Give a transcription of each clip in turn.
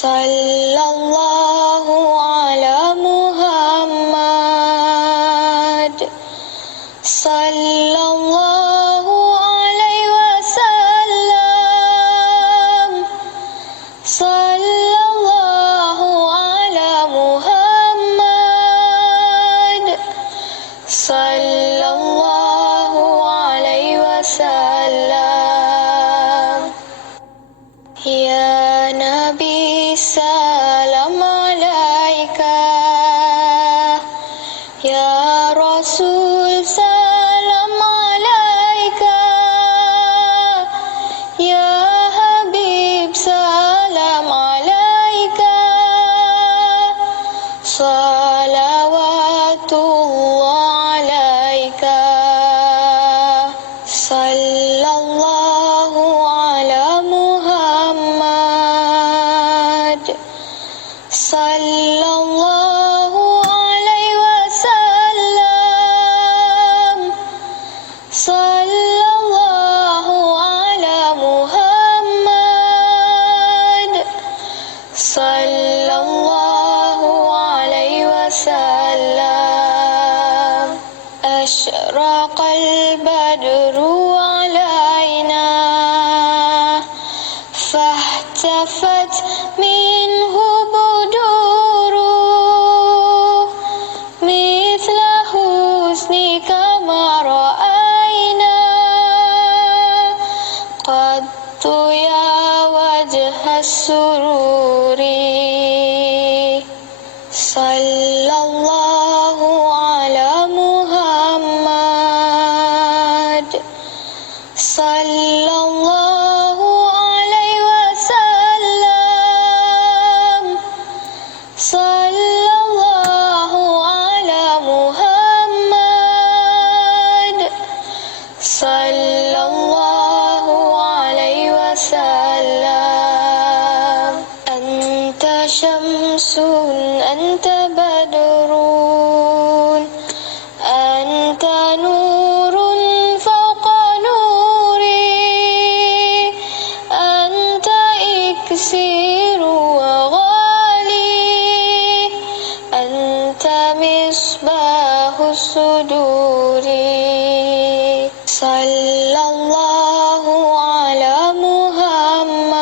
Sallallahu ala Muhammad. Sallallahu alaihi wasallam. Sallallahu ala Muhammad. Sallallahu alaihi wasallam. Ya Nabi salam alaika, ya Rasul salam alaika, ya Habib salam alaika, salawatullah alaika. Sallallahu ala Muhammad. Sallallahu alaihi wasallam. Sallallahu ala Muhammad. Sallallahu alaihi wasallam. Asyraqal badru alaina, fahtafat minhu buduru, mithla husnika ma ra'ayna, qattu ya wajha sururi. Sallallahu ala Muhammad. Sallallahu alaihi wasallam. Sallallahu ala Muhammad. Sallallahu alaihi wasallam. Anta syamsun, anta badrun, anta nurun fawqa nuri, anta iksiru wa ghali, anta misbahu suduri. Sallallahu ala Muhammad.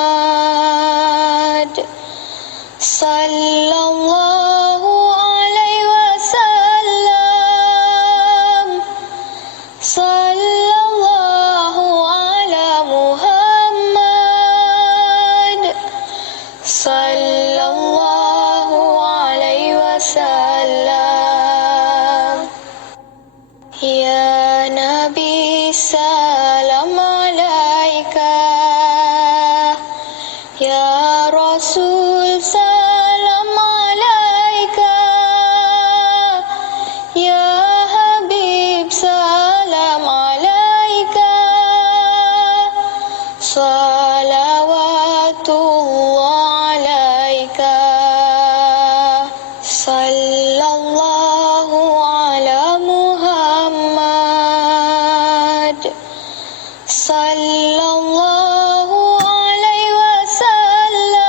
Sallallahu alaihi wasallam. Sallallahu ala Muhammad. Sallallahu alaihi wasallam. Ya Nabi salam alaika, ya Rasul salam alaika, ya Habib salam alaika, salawatullah alaika. Sallallahu ala Muhammad. Sallallahu alaihi wasallam.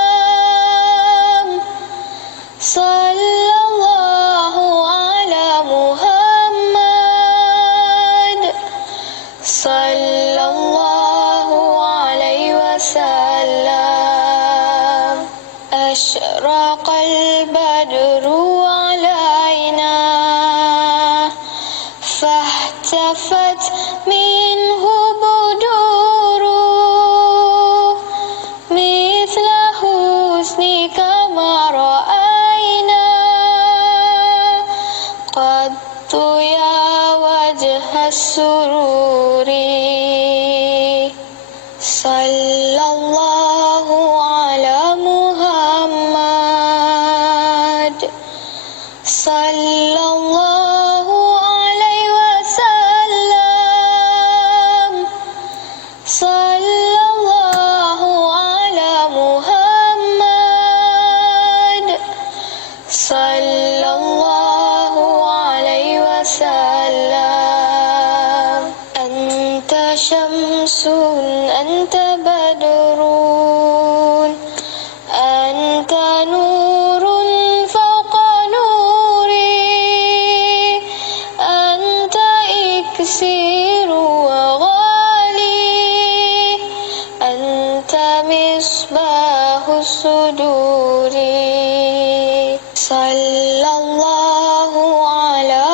Sallallahu ala Muhammad. Sallallahu alaihi wasallam. Asyraqal badru alaina, fahtafat minhu buduru, mithla husnika ma ra'ayna, qattu ya wajha sururi. Sallallahu ala Muhammad. Sallallahu alaihi wasallam. Sallallahu ala Muhammad. Sallallahu alaihi wasallam. Anta syamsun, anta badrun, anta نور فوق نوري أنت إكسير وغالي أنت مصباح الصدور صلى الله على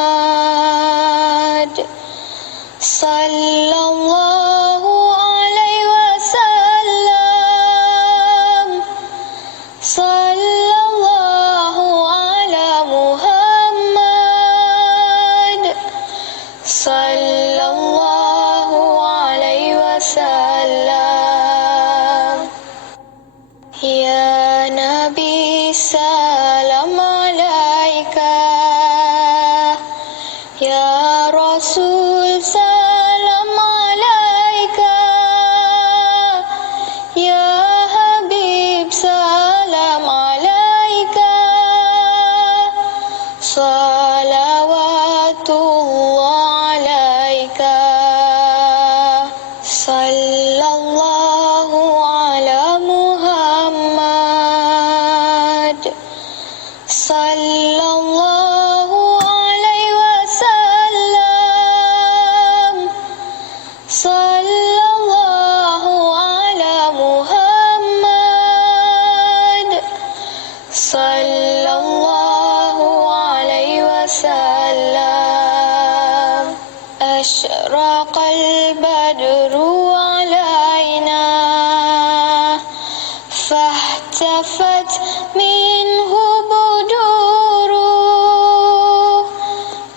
محمد صلى الله عليه وسلم صلى الله على محمد صلى الله عليه وسلم يا نبي سلام عليك يا رسول سلام عليك يا حبيب سلام عليك صلوات الله عليك صلى الله على محمد صلى الله عليه وسلم صلى الله على محمد صلى الله عليه وسلم أشرق البدر علينا فاحتفت منه بدور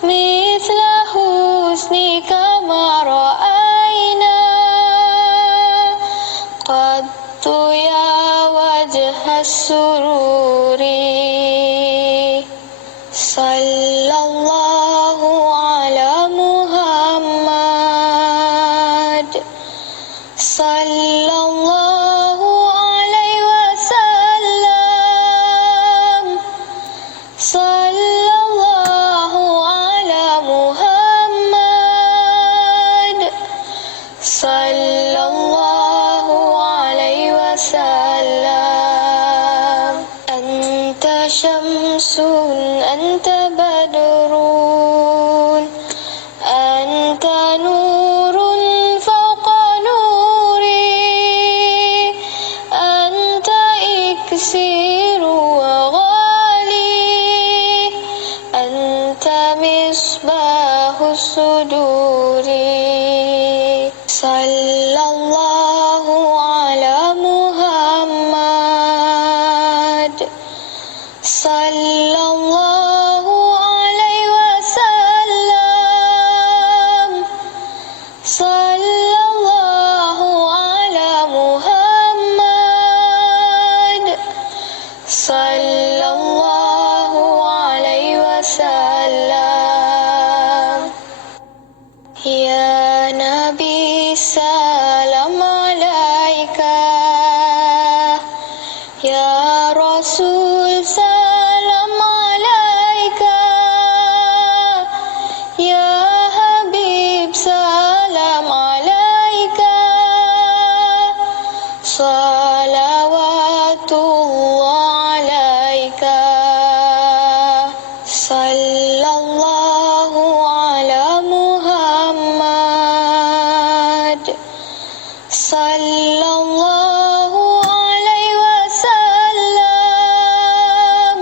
مثل حسنك ما رأينا قط يا وجه السرور صلى الله على محمد صلى الله عليه وسلم صلى الله على محمد صلى الله عليه وسلم أنت شمس أنت بدر أنت نور فوق نوري أنت إكسير وغالي أنت مصباح الصدور صلى الله على محمد صلى الله عليه وسلم صلى الله على محمد صلى الله عليه وسلم يا نبي سلام عليك يا رسول سلام عليك يا حبيب سلام عليك صلوات الله عليك صلى الله على محمد صلى الله عليه وسلم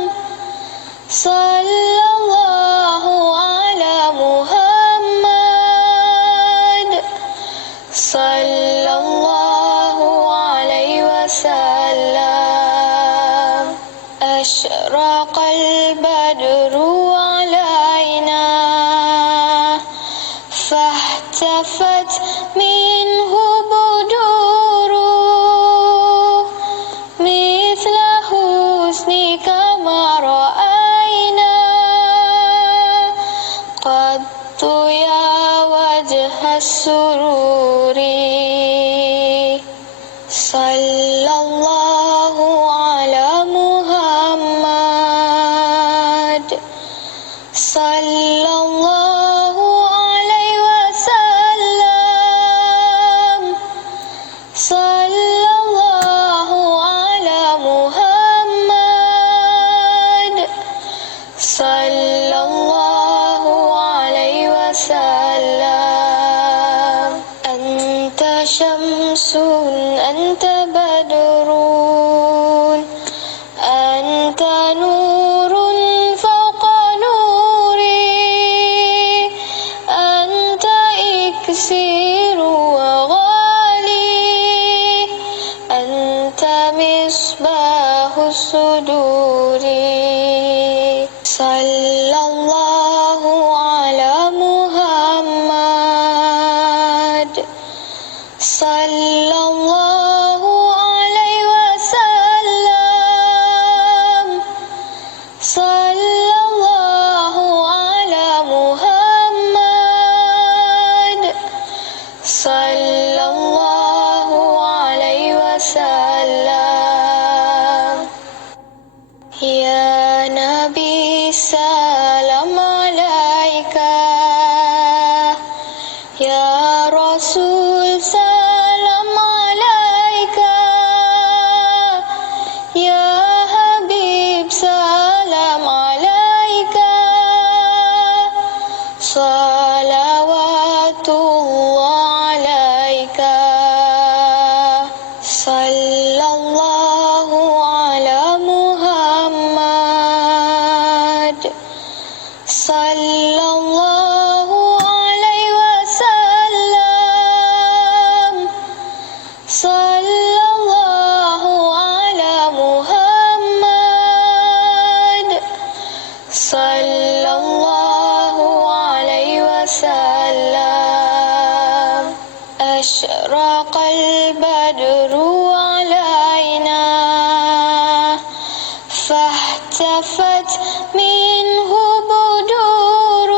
صلى الله على محمد صلى الله عليه وسلم أشرق البدر علينا فاحتفت منه بدور مثل حسنك ما رأينا قط يا وجه السرور صلى الله على محمد نور فوق نوري أنت إكسير وغالي أنت مصباح الصدور صلى الله على محمد صلى الله عليه وسلم صلى الله على محمد صلى الله عليه وسلم يا نبي سلام عليك يا رسول سلام عليك يا حبيب سلام عليك صلوات الله عليك صلى الله على محمد صلى الله عليه وسلم صلى الله على محمد صلى الله عليه وسلم أشرق البدر علينا فاحتفت منه بدور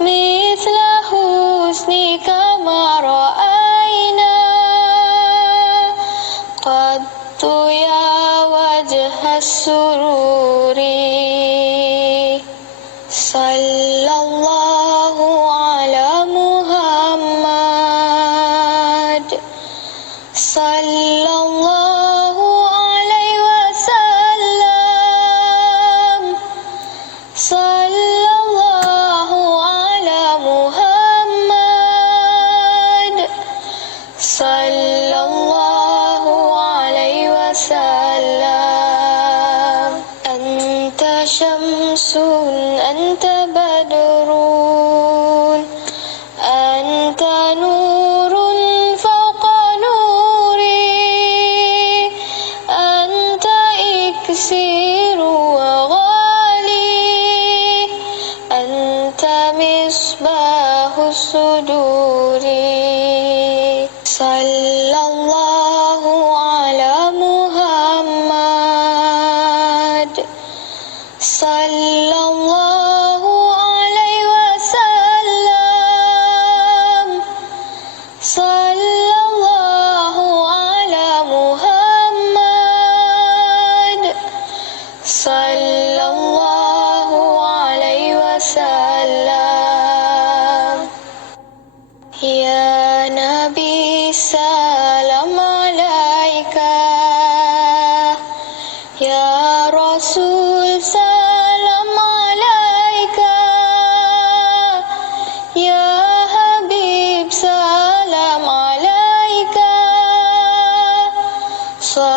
مثل حسنك ما رأينا قط يا وجه السرور صلى الله على محمد صلى الله عليه وسلم صلى الله على محمد صلى الله عليه وسلم أنت شمس أنت بدر أنت نور فوق نوري أنت إكسير وغالي أنت مصباح الصدور صلى الله على محمد صلى الله عليه وسلم صلى الله على محمد صلى الله عليه وسلم يا نبي سلام عليك يا رسول سلام عليك يا حبيب سلام عليك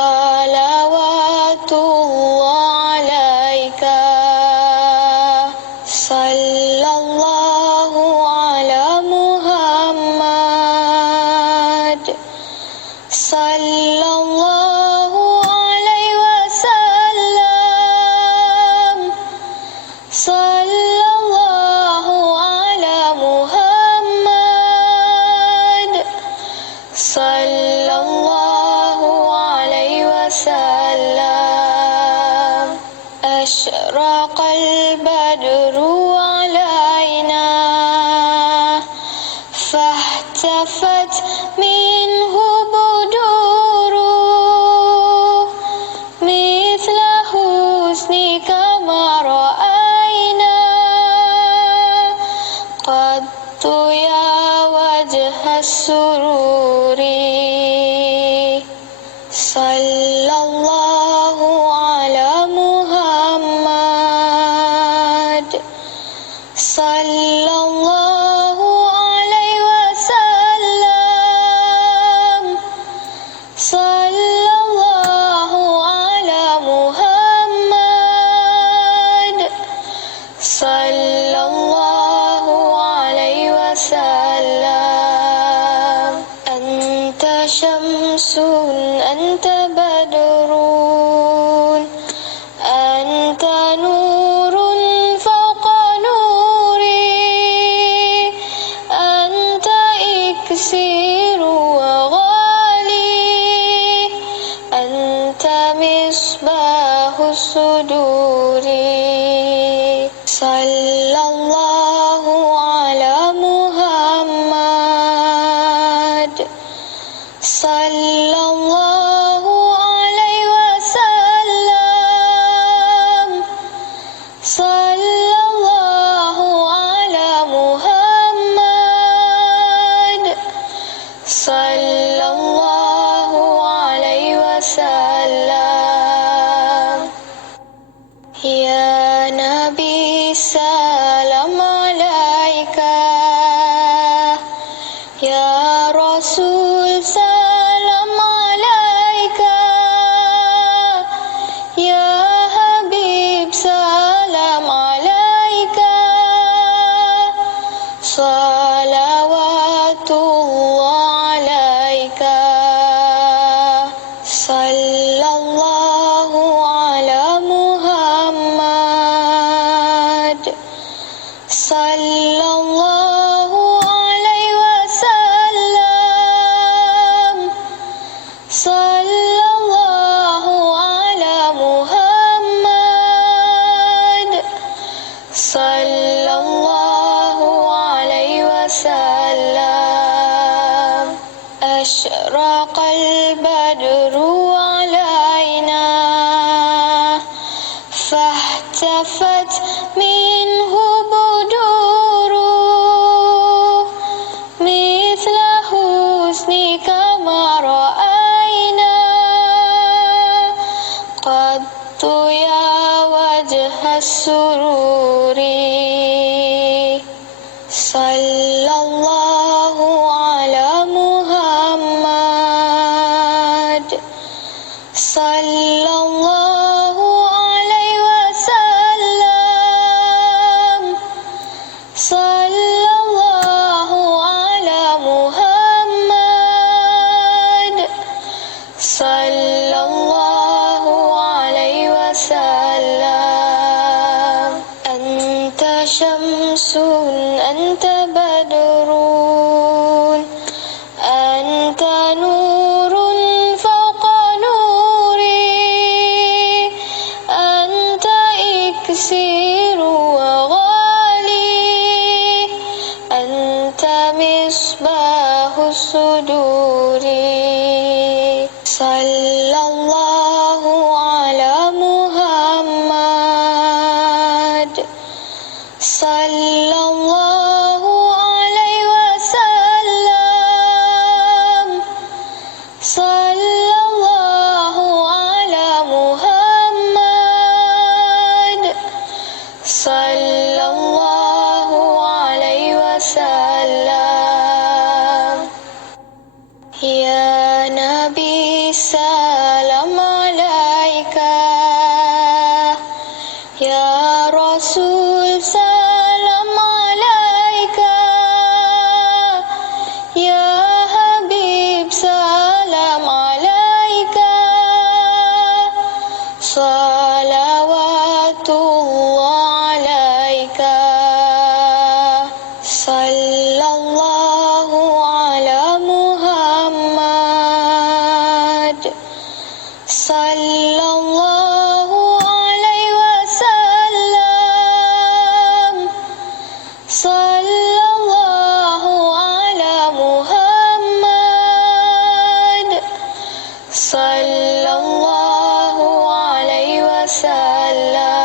صلوات الله عليك صلى الله على محمد صلى الله عليه وسلم صلى الله على محمد صلى الله عليه وسلم أشرق البدر علينا فاحتفت منه بدور مثل حسنك ما رأينا قط يا وجه السرور صلى الله على محمد صلى الله عليه وسلم صلى الله على بدر أنت نور فوق نوري أنت إكسير وغالي أنت مصباح الصدور صلى الله على محمد صلى الله عليه وسلم صلى الله على محمد صلى الله عليه وسلم يا نبي سلام عليك يا رسول سلام عليك يا حبيب سلام عليك صلوات الله عليك صلى الله على محمد صلى الله عليه وسلم صلى الله على محمد صلى الله عليه وسلم أشرق البدر علينا فاحتفت منه بدور مثل حسنك ما رأينا قط يا وجه السرور صلى الله على محمد صلى الله عليه وسلم صلى الله على محمد صلى الله عليه وسلم أنت شمس أنت بدر أنت نور فوق نوري أنت إكسير وغالي أنت مصباح الصدور صلى الله على محمد صلى الله عليه وسلم صلى الله على محمد صلى الله عليه وسلم يا نبي سلام عليك يا رسول سلام عليك يا حبيب سلام عليك صلوات الله عليك صلى الله على محمد صلى الله عليه وسلم صلى الله على محمد صلى الله عليه وسلم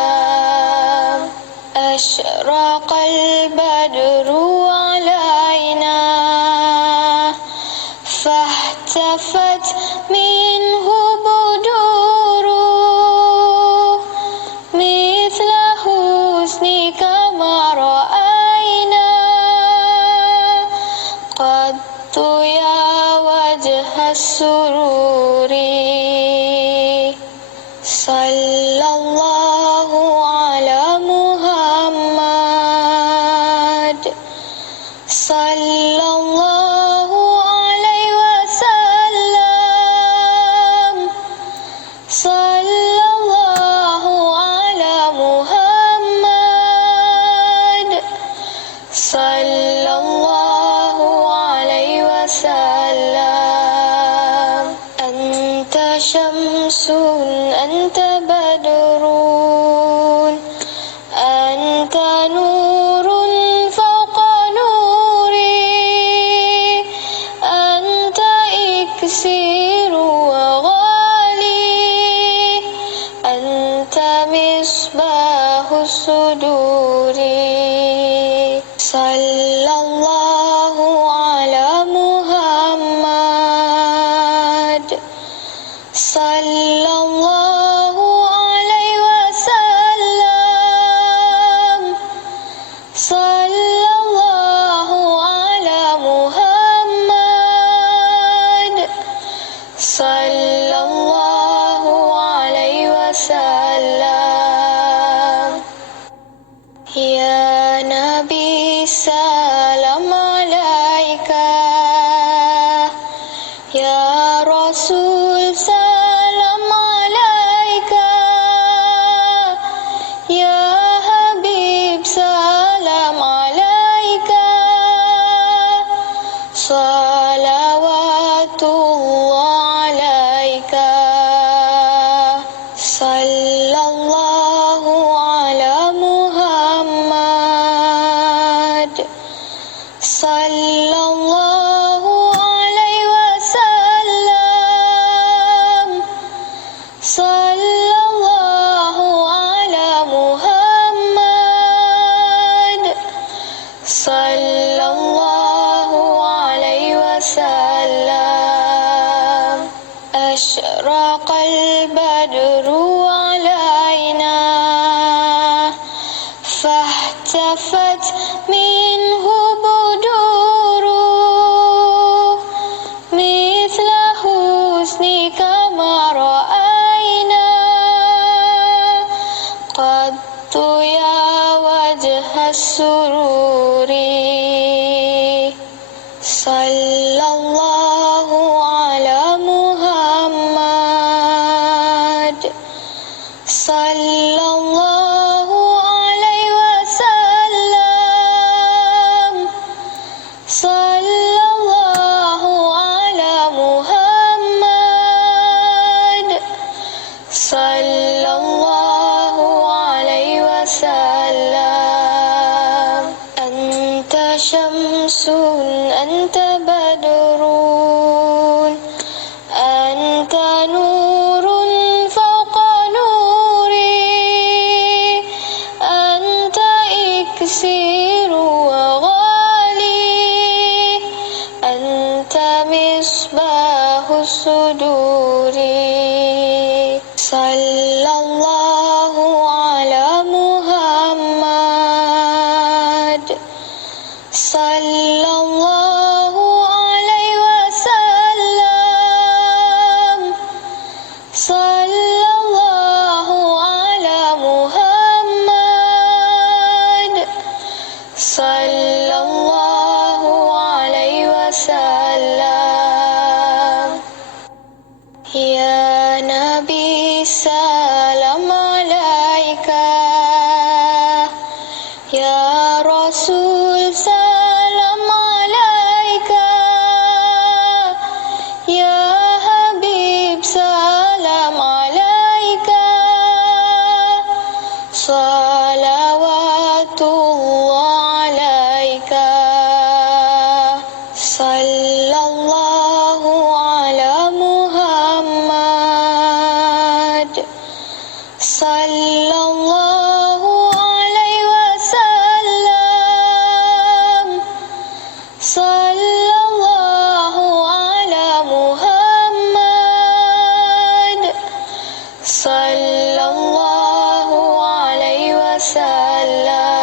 أشرق البدر علينا فاحتفت منه بدور شمس أنت بدر أنت نور فوق نوري أنت إكسير وغالي أنت مصباح الصدور صلى الله على محمد صلى الله عليه وسلم صلى الله على محمد صلى الله عليه وسلم يا نبي سلام عليك يا رسول سلام عليك يا حبيب سلام عليك صلوات الله عليك صلى الله على محمد صلى الله عليه وسلم صلى الله على محمد صلى الله عليه وسلم أشرق البدر علينا فاحتفت منه بدور مثل حسنك ما رأينا قط يا وجه السرور صلى الله على محمد صلى الله عليه وسلم صلى الله على محمد صلى الله عليه وسلم أنت شمس أنت بدر أنت نور فوق نوري أنت إكسير وغالي أنت مصباح الصدور صلى الله على محمد صلى الله عليه وسلم صلى الله على محمد صلى الله عليه وسلم يا نبي سلام عليك يا رسول سلام عليك يا حبيب سلام عليك صلوات الله عليك صلى الله على محمد صلى الله عليه وسلم صلى الله على محمد صلى الله عليه وسلم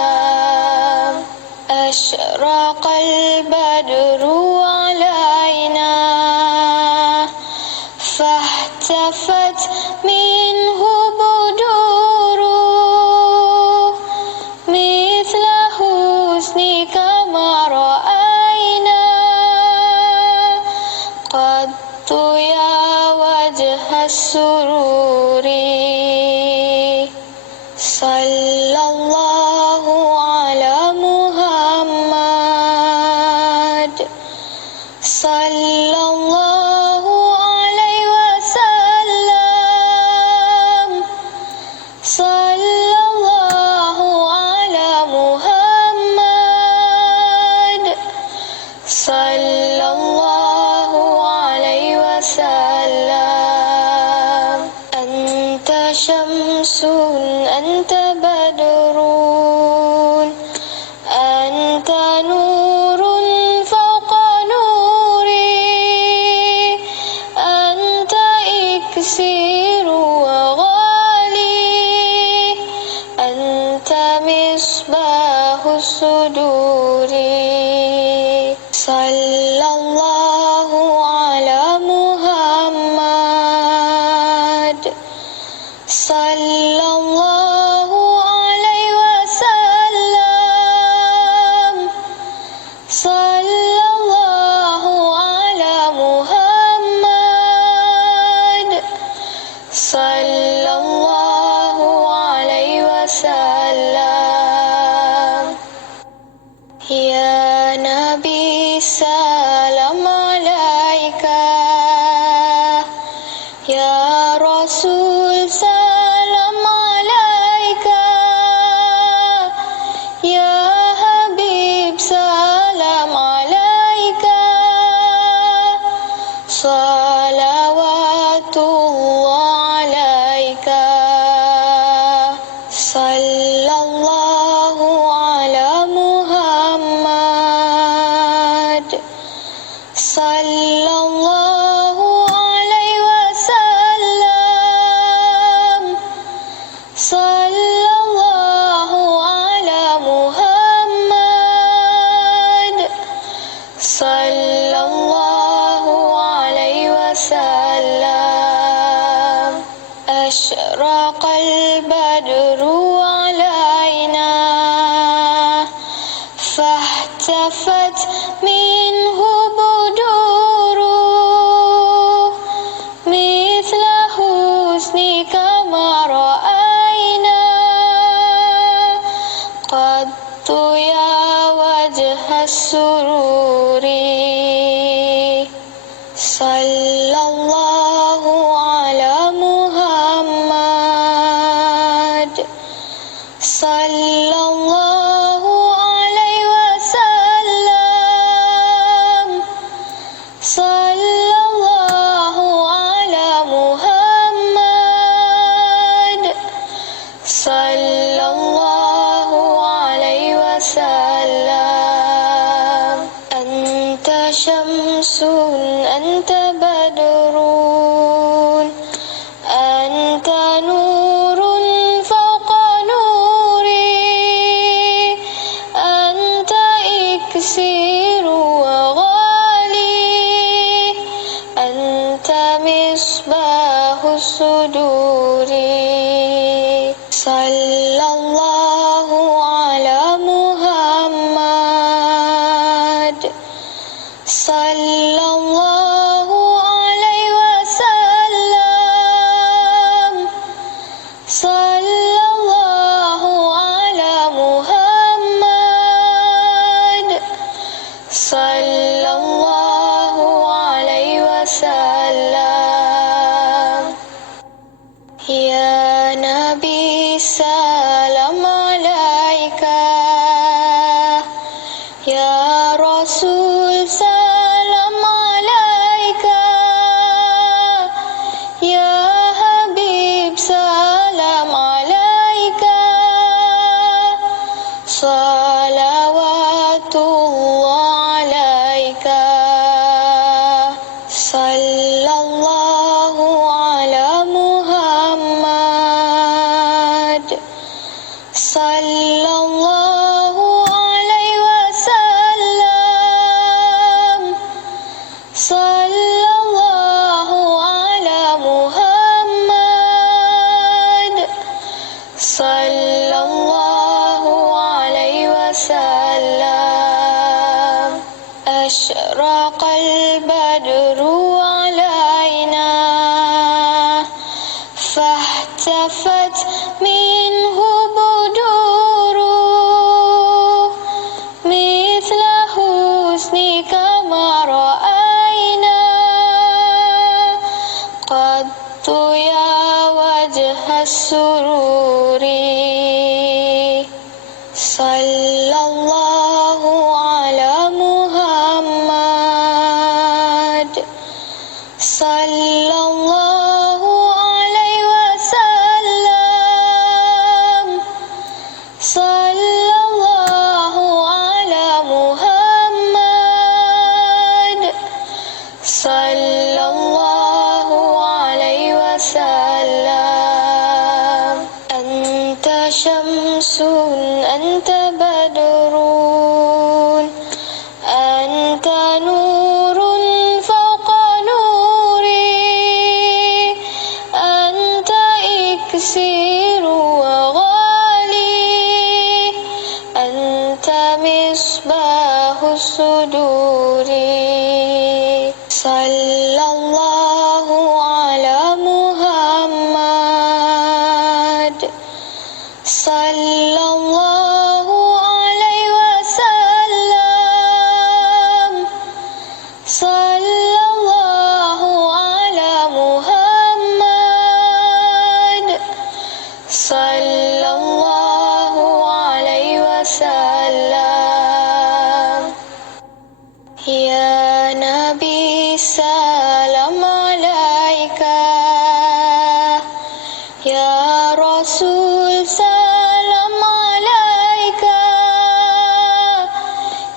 أشرق البدر علينا فاحتفت منه بدور مثل حسنك ما رأينا قط يا وجه السرور صلى الله على محمد صلى الله عليه وسلم syamsun anta badrun anta nurun fawqa nuri anta iksiru wa ghali anta misbahus suduri. Sallallahu ala Muhammad, sallallahu alaihi wasallam, sallallahu ala Muhammad, sallallahu alaihi wasallam. Ya Nabi salam alaika, ya Rasul salam alaika, ya Habib salam alaika, salawatullah alaika, sallallahu ala Muhammad, sallallahu alaihi wasallam, sallallahu ala Muhammad, sallallahu alaihi wasallam. Asyraqal badru alaina fahtafat minhu buduru mithla husnika ma ra'ayna qattu ya wajhas sururi. Sallallahu ala Muhammad, sallallahu alaihi wasallam, sallallahu ala Muhammad, sallallahu alaihi wasallam. Anta syamsun anta badrun anta nurun fawqa nuri anta iksiru wa ghali anta misbahus suduri. Sallallahu ala Muhammad, sallallahu alaihi wasallam, sallallahu ala Muhammad, sallallahu alaihi wasallam. Ya Nabi salam alaika, ya Rasul salam alaika, ya Habib salam alaika, salawatullah alaika, sallallahu ala Muhammad, sallallahu alaihi wasallam, sallallahu ala Muhammad, sallallahu alaihi wasallam. Asyraqal badru alaina fahtafat minhu buduru mithla husnika ma ra'ayna qattu ya wajhas sururi. Sallallahu ala Muhammad, sallallahu alaihi wasallam, وسلم أنت شمس أنت بدر أنت نور فوق نوري أنت إكسير وغالي أنت مصباح الصدور صلى الله على محمد صلى الله عليه وسلم صلى الله على محمد صلى الله عليه وسلم يا نبي سلام عليك يا رسول سلام عليك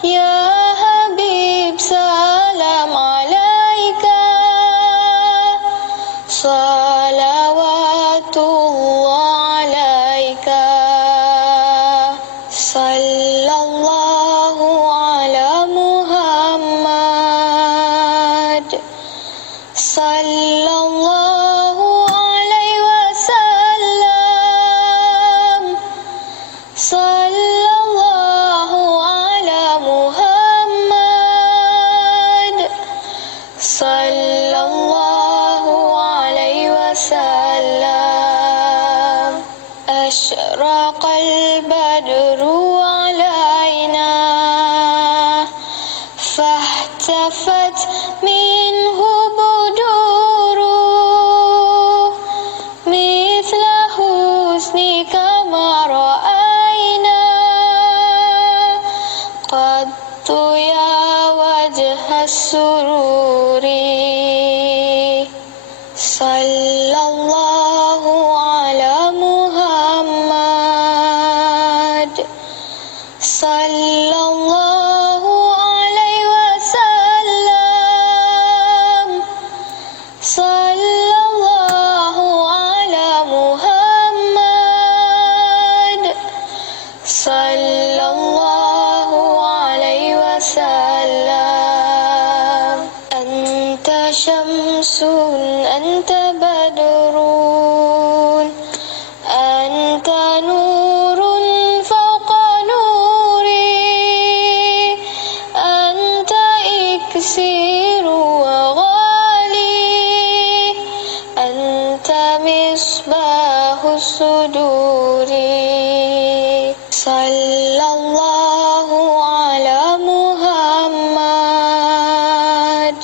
يا حبيب سلام عليك صلوات الله عليك صلى الله على محمد صلى الله عليه وسلم صلى الله على محمد صلى الله عليه وسلم أشرق البدر علينا فاحتفت منه بدور مثل حسنك ما رأينا قط يا وجه السرور صلى الله على محمد صلى الله عليه وسلم صلى الله على محمد صلى الله عليه وسلم أنت شمس أنت بدر أنت نور فوق نوري أنت إكسير وغالي أنت مصباح الصدور صلى الله على محمد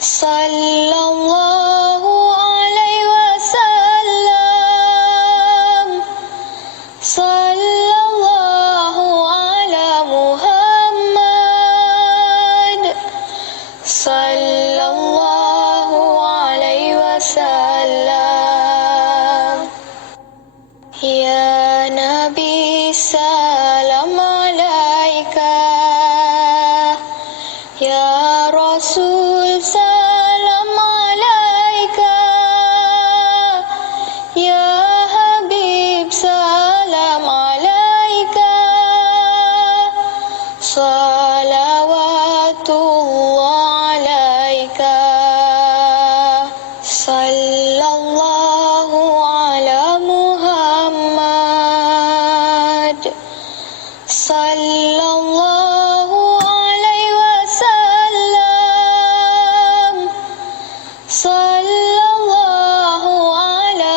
صلى الله عليه وسلم صلى الله على محمد صلى الله عليه وسلم يا نبي سلام عليك يا رسول سلام عليك يا حبيب سلام عليك صلوات الله عليك صلى الله على محمد صلى الله عليه وسلم صلى الله على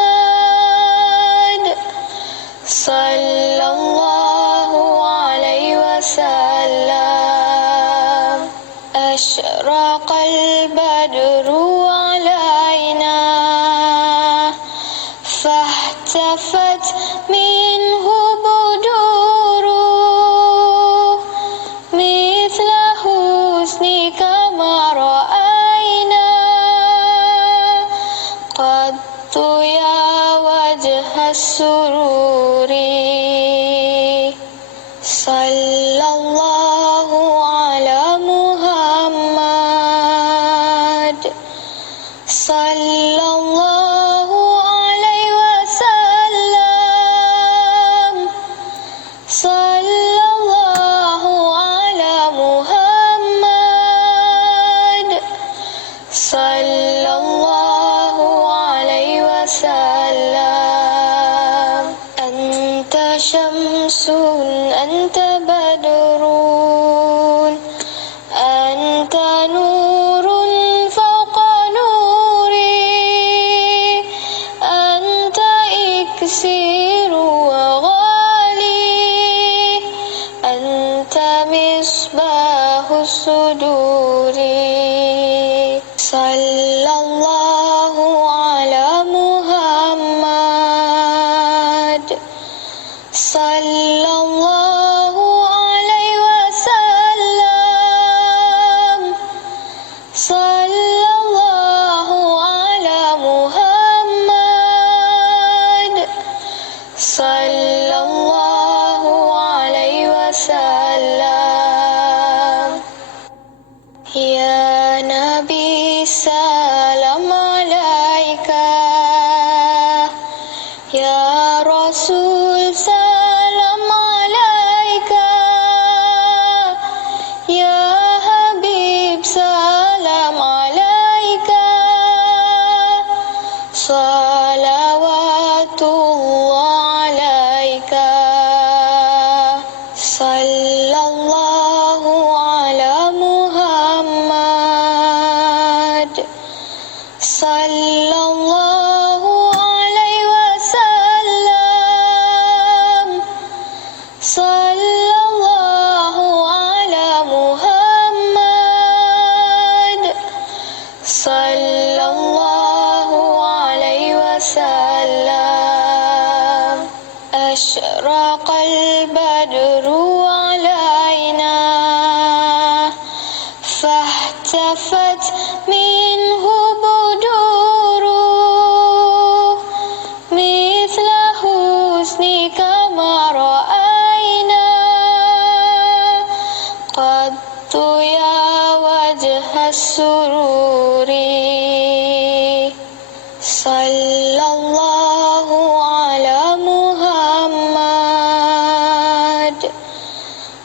محمد صلى الله عليه وسلم أشرق البدر علينا فاحتفت منه بدور مثل حسنك ما رأينا قط يا وجه السرور صلى الله على محمد صلى sallallahu alaihi wasallam. Sallallahu ala Muhammad. Sallallahu alaihi wasallam. Anta syamsun, anta badrun, anta nurun fawqa nuri, anta iksiru wa ghali, anta misbahus suduri. Sallallahu ala Muhammad. Sallallahu alaihi wasallam. Sallallahu ala Muhammad. Sallallahu alaihi wasallam. Ya Nabi salam alaika, ya Rasul salam alaika, ya Habib salam alaika, salawatullah alaika. Sallallahu ala Muhammad. Sallallahu alaihi wasallam. Sallallahu ala Muhammad. Sallallahu alaihi wasallam. Asyraqal badru alaina, fahtafat minhu buduru, mithla husnika ma ra'ayna, qattu ya wajhas sururi. Sallallahu ala Muhammad.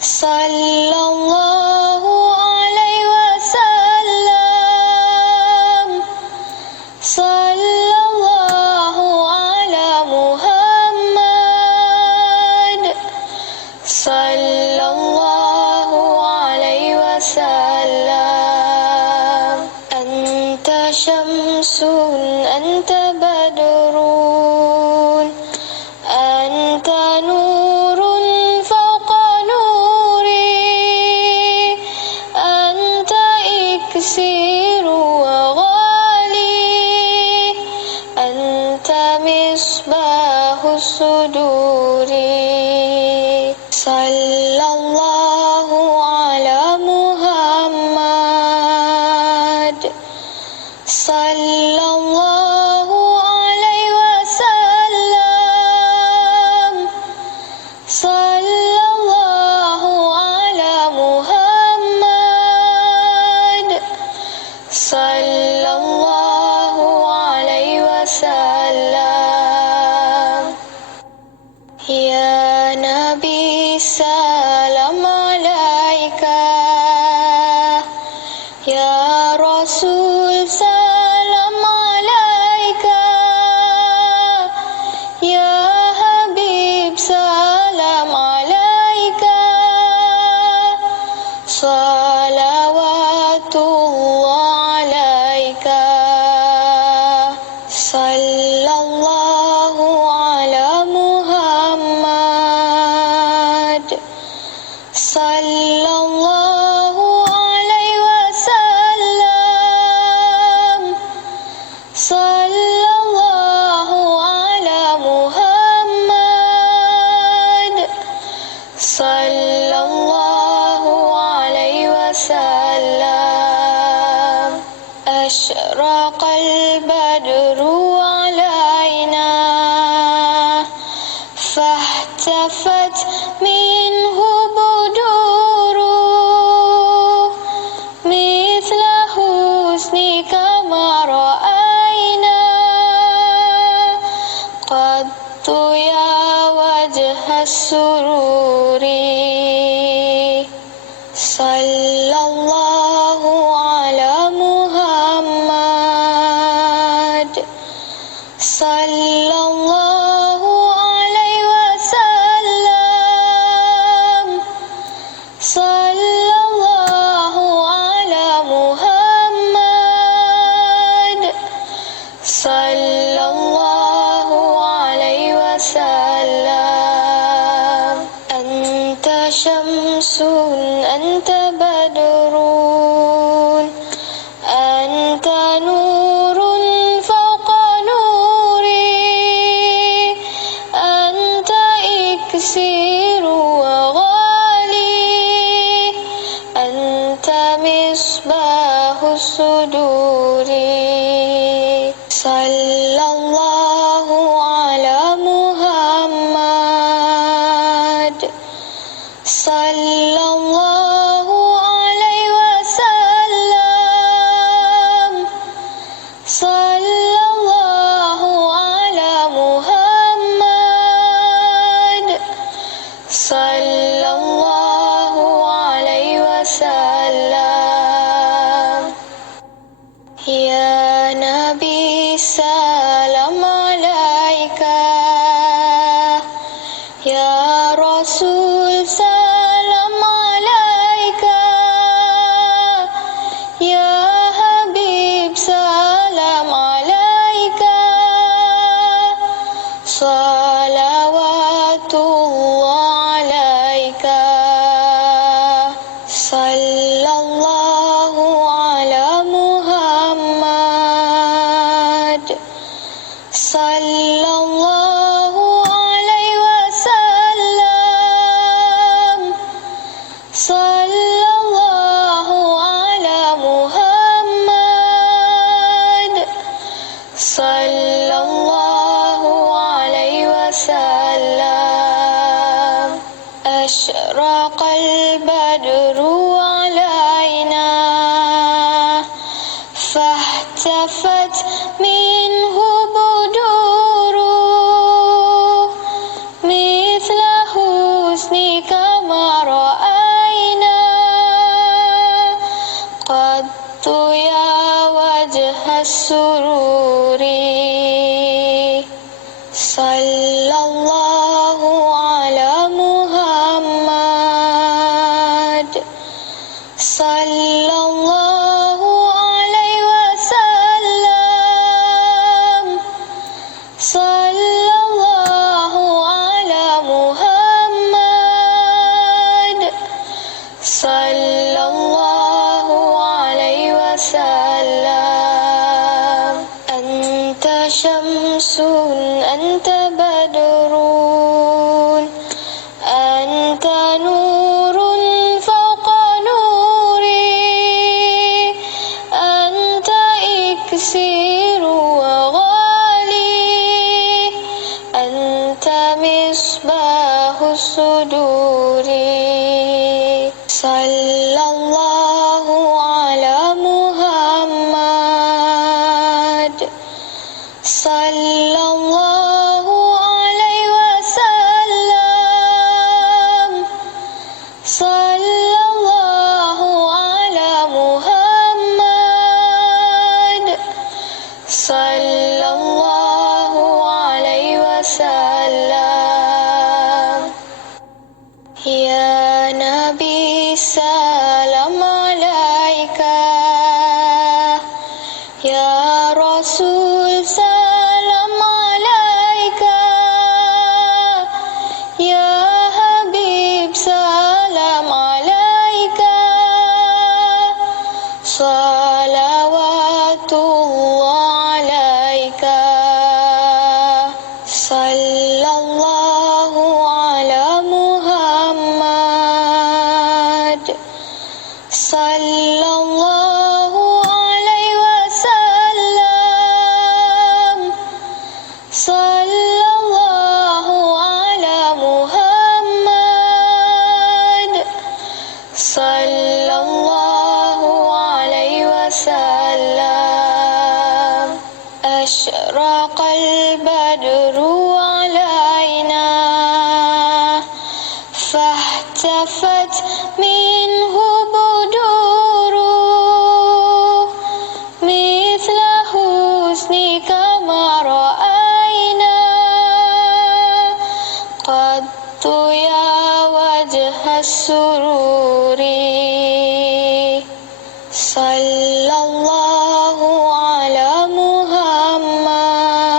Sallallahu alaihi wasallam. Sallallahu ala Muhammad. Sallallahu alaihi wasallam. Anta syamsun, anta badrun, anta nurun fawqa nuri, anta iksiru wa ghali, anta misbahus suduri. Sallallahu ala Muhammad. Sallallahu alaihi wasallam. Sallallahu ala Muhammad. Sallallahu alaihi wasallam. Ya Nabi salam alaika, ya Rasul salam alaika, ya Habib salam alaika, salawatullah alaika. Sallallahu ala Muhammad. Sallallahu alaihi wasallam. Sallallahu ala Muhammad. Sallallahu alaihi wasallam. Asyraqal badru ala السرور صلى الله على محمد صلى الله عليه وسلم صلى الله على محمد صلى الله عليه وسلم أنت شمس أنت بدر أنت نور فوق نوري أنت إكسير وغالي أنت مصباح الصدور صلى الله على محمد صلى الله عليه وسلم صلى الله على محمد صلى الله عليه وسلم يا نبي سلام عليك يا رسول سلام عليك يا حبيب سلام عليك صلوات الله عليك صلى الله على محمد صلى الله عليه وسلم صلى الله على محمد صلى الله عليه وسلم أشرق البدر علينا فاحتفت منه بدور مثل حسنك ما رأينا قط يا وجه السرور صلى الله على محمد صلى الله عليه وسلم صلى الله على محمد صلى الله عليه وسلم أنت شمس أنت بدر أنت نور فوق نوري أنت إكسير وغالي أنت مصباح الصدور صلى الله على محمد صلى الله عليه وسلم صلى الله على محمد صلى الله عليه وسلم يا نبي سلام عليك يا رسول سلام عليك يا حبيب سلام عليك صلوات الله عليك صلى الله على محمد صلى الله عليه وسلم صلى الله على محمد صلى الله عليه وسلم أشرق البدر علينا ما رأينا قط يا وجه السرور صلى الله على محمد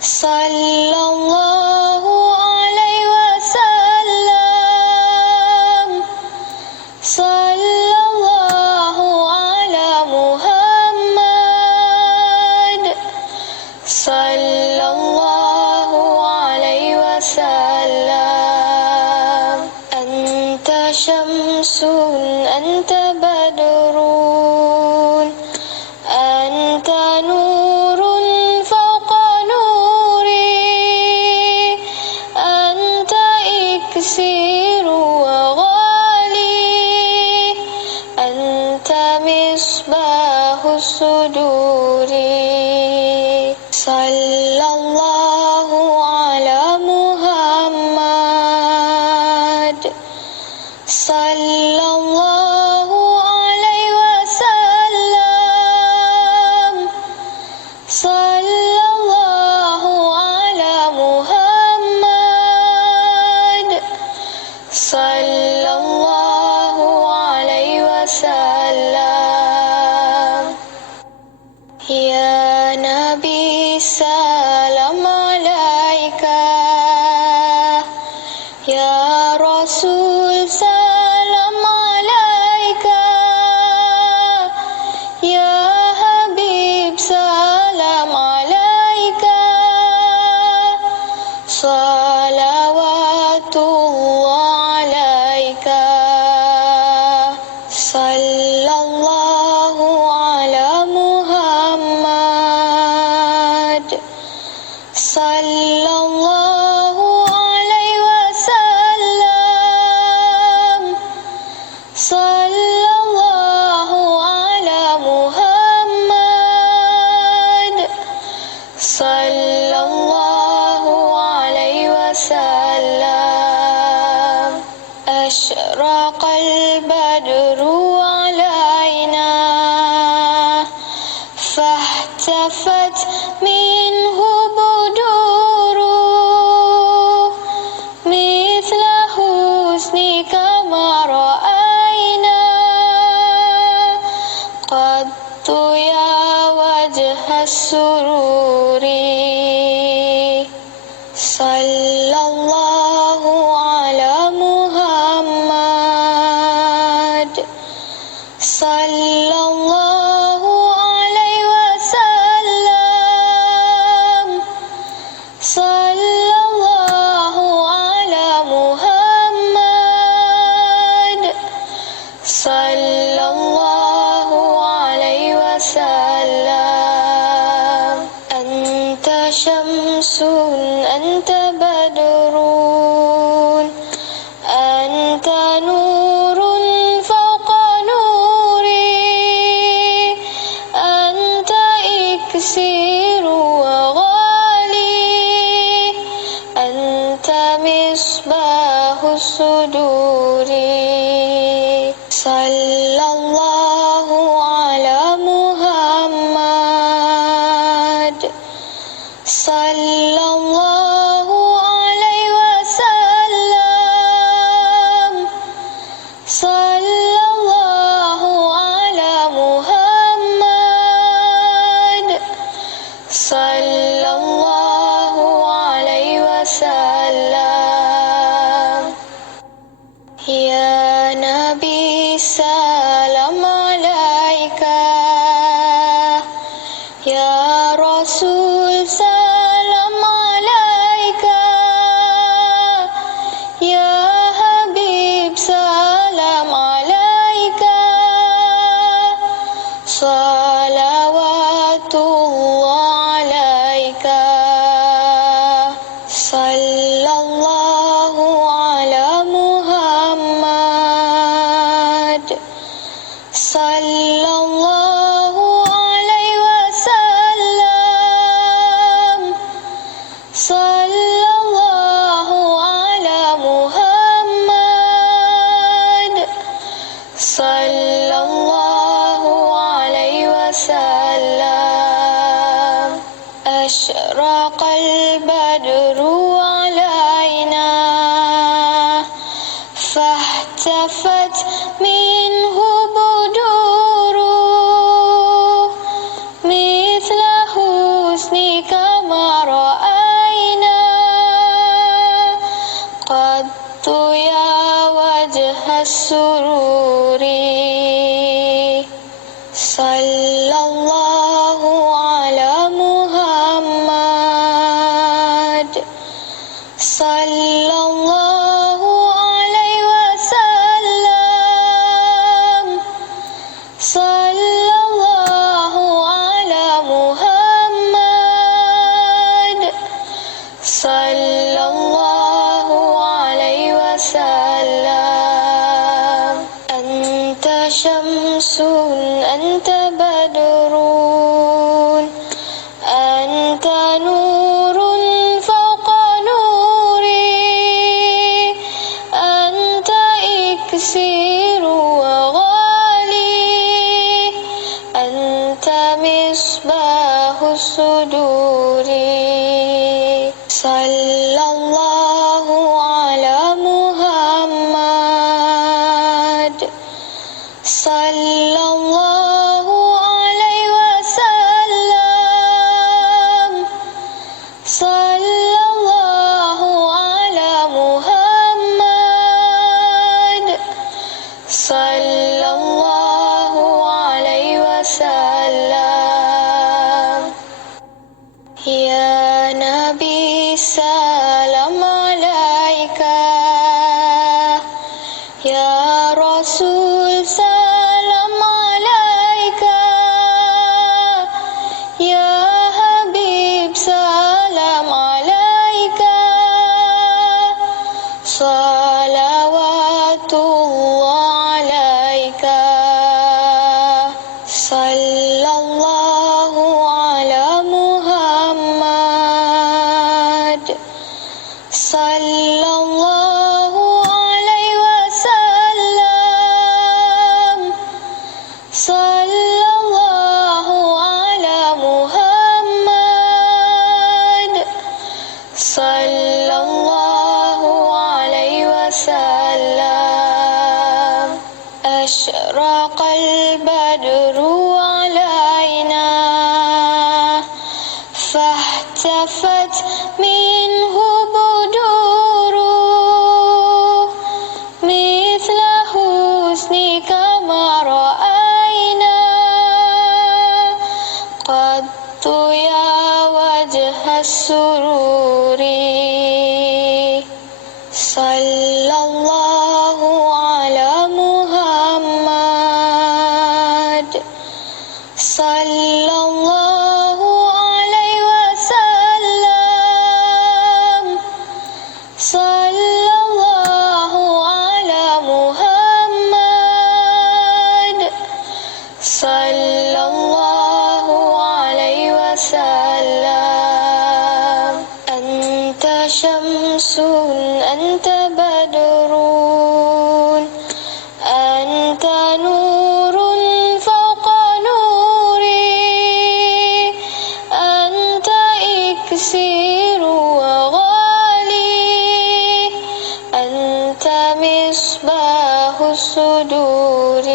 صلى الله عليه وسلم صلى الله على محمد صلى الله عليه وسلم أنت شمس أنت بدر أنت نور فوق نوري أنت إكسير وغالي أنت مصباح الصدور صلى الله على محمد صلى الله عليه وسلم صلى الله على محمد صلى الله عليه وسلم يا نبي سلام عليك يا رسول سلام عليك يا حبيب سلام عليك صلوات الله عليك صلى الله على محمد صلى الله عليه وسلم صلى الله على محمد صلى الله عليه وسلم أشرق البدر علينا فاحتفت منه بدور مثل حسنك ما رأينا قط يا وجه السرور صلى الله على محمد صلى الله عليه وسلم صلى الله على محمد صلى الله عليه وسلم أنت شمس أنت بدر أنت نور فوق نوري أنت إكسير وغالي أنت مصباح الصدور صلى الله على محمد صلى الله عليه وسلم صلى الله على محمد صلى الله عليه وسلم يا نبي سلام عليك يا رسول سلام عليك يا حبيب سلام عليك صلوات الله عليك صلى الله على محمد صلى الله عليه وسلم أشرق البدر علينا فاهتفت منه بدور مثل حسنك ما رأينا قط يا وجه السرور صلى الله على محمد صلى الله عليه وسلم صلى الله على محمد صلى الله عليه وسلم أنت شمس أنت بدر أنت نور فوق نوري أنت إكسير وغالي أنت مصباح الصدور صلى الله على محمد صلى الله عليه وسلم صلى الله على محمد صلى الله عليه وسلم يا نبي سلام عليك يا رسول سلام عليك يا حبيب سلام عليك صلوات الله عليك صلى الله على محمد صلى الله عليه وسلم صلى الله على محمد صلى الله عليه وسلم أشرق البدر علينا فاهتفت منه بدور مثل حسنك ما رأينا قط يا وجه السرور صلى الله على محمد صلى الله عليه وسلم صلى الله على محمد صلى الله عليه وسلم أنت شمس أنت بدر أنت نور فوق نوري أنت إكسير وغالي أنت مصباح الصدور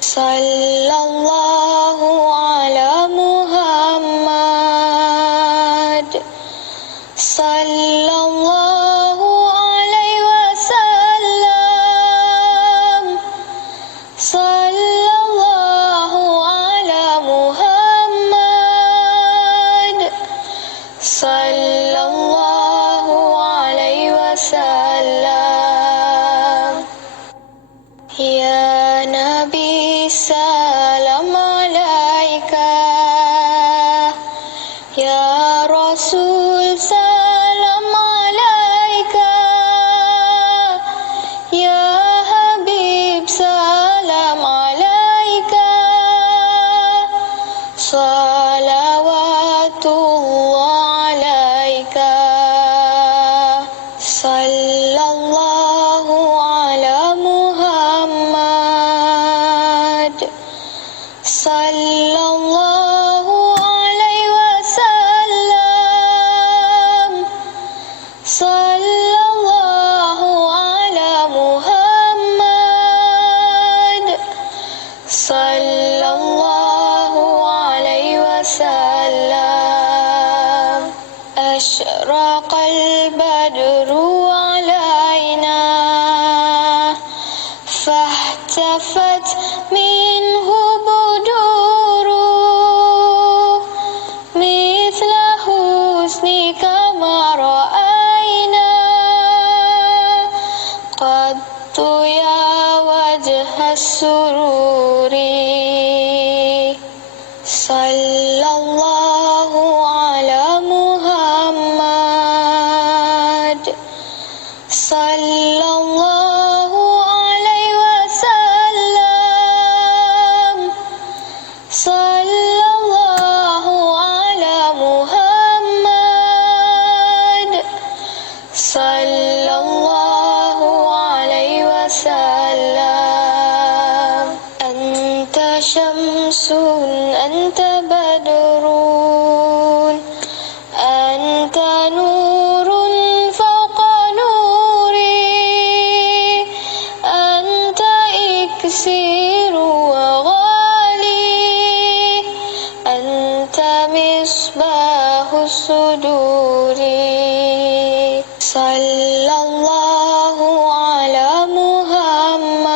صلى الله على محمد صلى الله عليه وسلم صلى الله على محمد صلى الله عليه وسلم يا نبي سلام عليك يا رسول سلام عليك يا حبيب سلام عليك صلوات الله عليك صلى الله على محمد صلى الله عليه وسلم وسلم أشرق البدر علينا فاهتفت منه بدور مثل حسنك ما رأينا قط يا وجه السرور صلى الله على محمد صلى الله عليه وسلم صلى الله على محمد صلى الله عليه وسلم أنت شمس أنت بدر أنت نور فوق نوري أنت إكسير وغالي أنت مصباح الصدور صلى الله على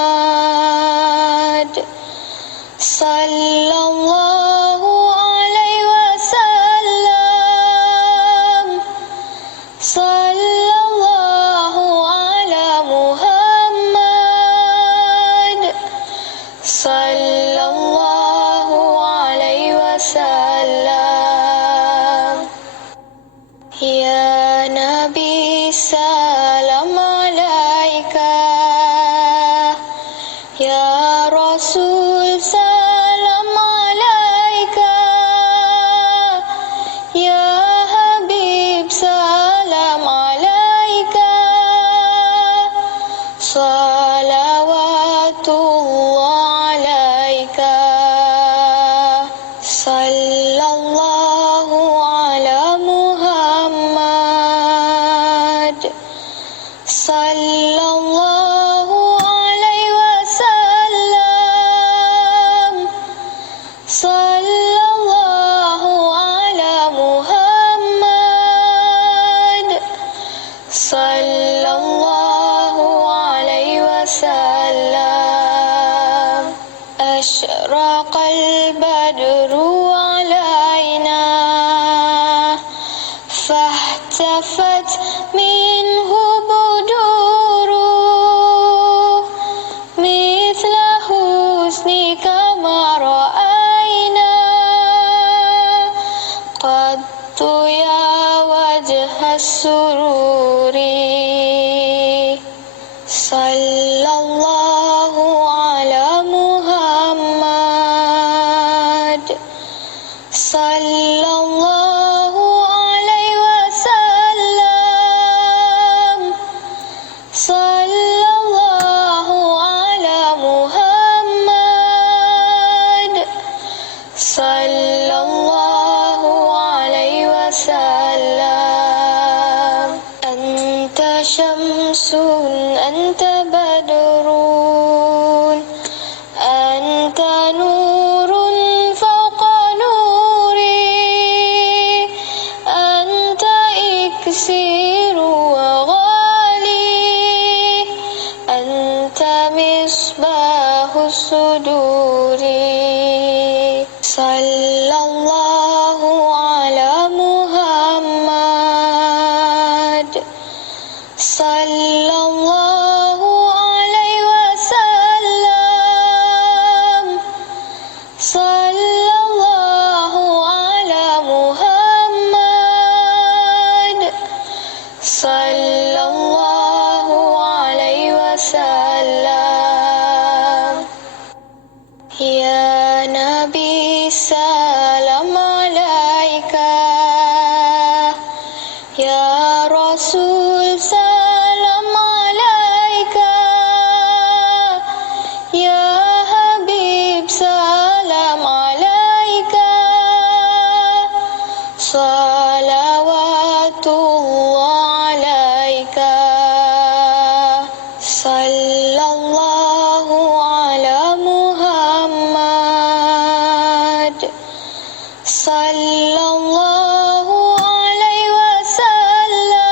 محمد صلى الله عليه وسلم صلى الله على محمد صلى الله عليه وسلم يا نبي سلام عليك يا رسول سلام عليك يا حبيب سلام عليك صلوات الله عليك صلى الله على محمد صلى الله عليه وسلم صلى الله على محمد صلى الله عليه وسلم أشرق البدر علينا فاهتفت منه بدور مثل حسنك ما رأينا قط يا وجه السرور صلى الله على محمد صلى الله عليه وسلم صلى الله على محمد صلى الله عليه وسلم أنت شمس أنت بدر أنت نور فوق نوري أنت إكسير وغالي أنت مصباح الصدور صلى الله على محمد صلى الله عليه وسلم صلى الله على محمد صلى الله عليه وسلم يا نبي سلام عليك يا رسول سلام عليك يا حبيب سلام عليك صلوات الله عليك صلى الله على محمد صلى sallallahu alaihi wasallam.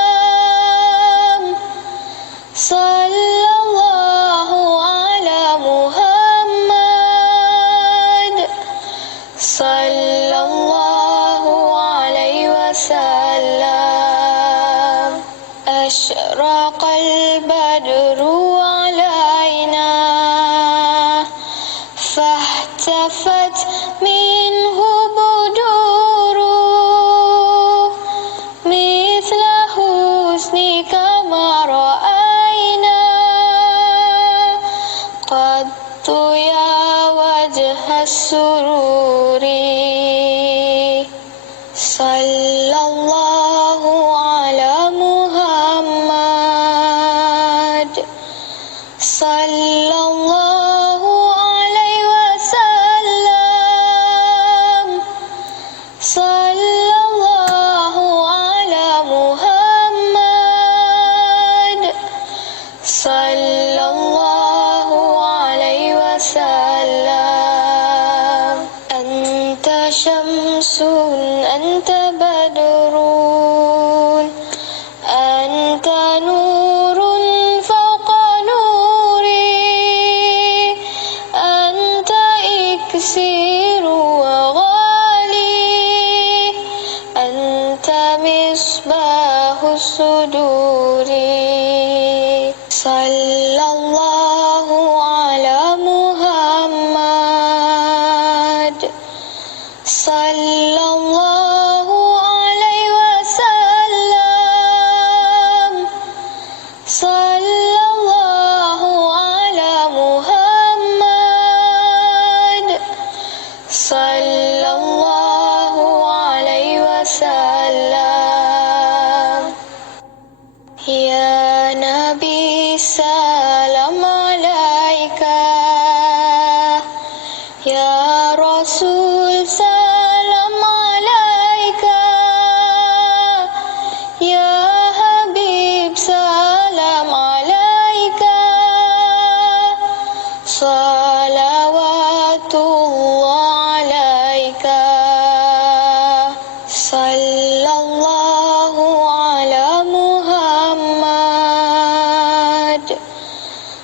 Sallallahu ala Muhammad. Sallallahu alaihi wasallam. Asyraqal badru alaina fahtafat minhu buduru mithla husnika ma ra'ayna qattu ya wajhas sururi. Sallallahu ala Muhammad. Sallallahu alaihi wasallam. Sallallahu ala Muhammad. Sallallahu alaihi wasallam. Anta syamsun anta badrun anta nurun fawqa nuri anta iksiru wa ghali anta misbahus suduri. Sallallahu ala Muhammad. Sallallahu alaihi wasallam. Sallallahu ala Muhammad. Sallallahu alaihi wasallam. Ya Nabi salam alaika. Ya Rasul salam alaika. Ya Habib salam alaika. Salawatullah alaika. Sallallahu ala Muhammad.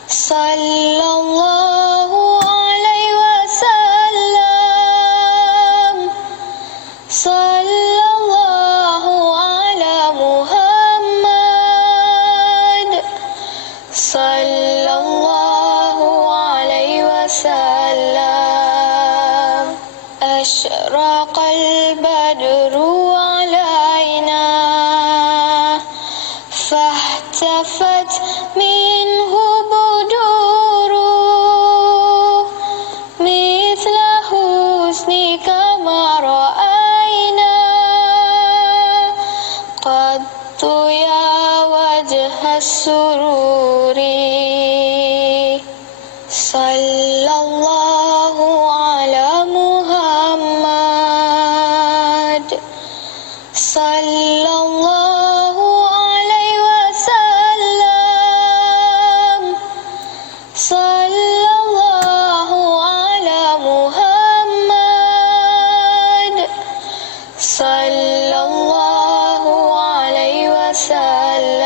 Sallallahu alaihi wasallam. Sallallahu ala Muhammad. Sallallahu alaihi wasallam. Asyraqal badru alaina fahtafat minhu buduru mithla husnika ma ra'ayna qattu ya wajhas sururi. Sallallahu ala Muhammad. Sallallahu alaihi wasallam. Sallallahu ala Muhammad. Sallallahu alaihi wasallam.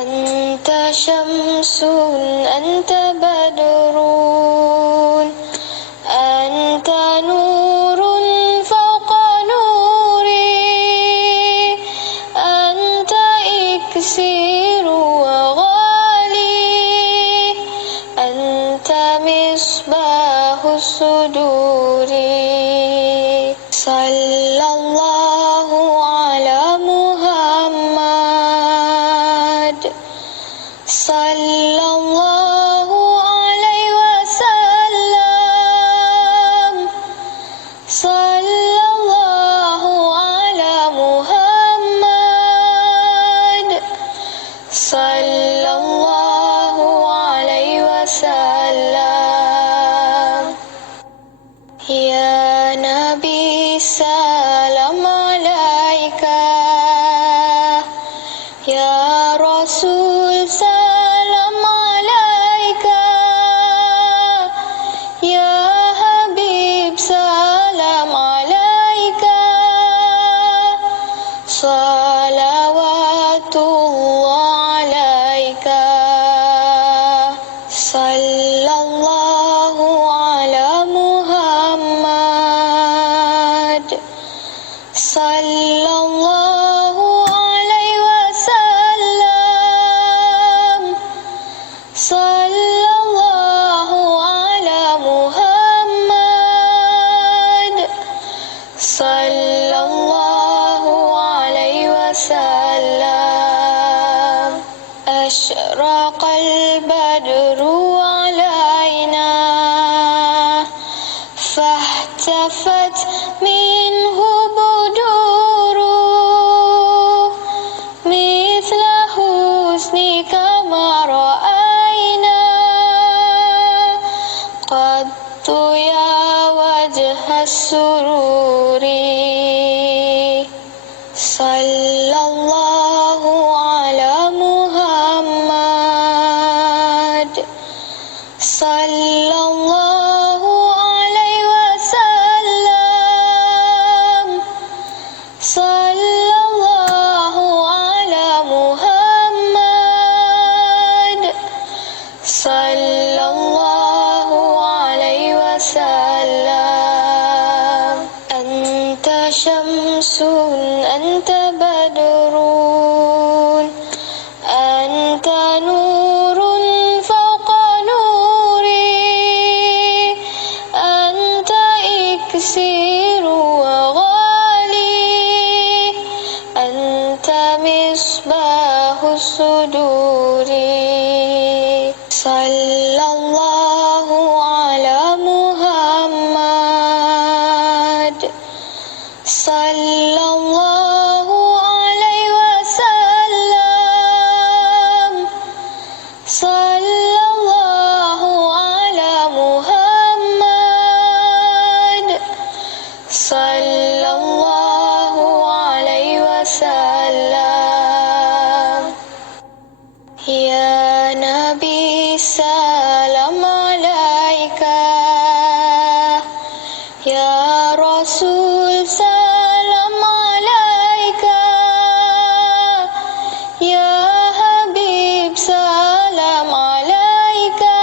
Anta syamsun anta badrun anta nurun fawqa nuri anta iksiru wa ghali anta misbahus suduri. Sallallahu ala Muhammad. Sallallahu alaihi wasallam. Sallallahu ala Muhammad. Sallallahu alaihi wasallam. Ya Nabi salam alaika. Ya Rasul salam alaika. Ya Habib salam alaika. sallallahu alaihi wasallam, sallallahu ala Muhammad, sallallahu alaihi wasallam. Asyraqal badru alaina fahtafat minhu buduru mithla husnika ma ra'ayna qattu ya wajhas sururi. Sallallahu ala Muhammad, sallallahu alaihi wasallam, sallallahu ala Muhammad, sallallahu alaihi wasallam. Anta syamsun anta badrun anta nurun fawqa nuri anta iksiru wa ghali anta misbahu suduri. Sallallahu ala Muhammad, sallallahu alaihi wasallam, sallallahu ala Muhammad, sallallahu alaihi wasallam. Ya Nabi salam alaika, ya Rasul salam alaika, ya Habib salam alaika,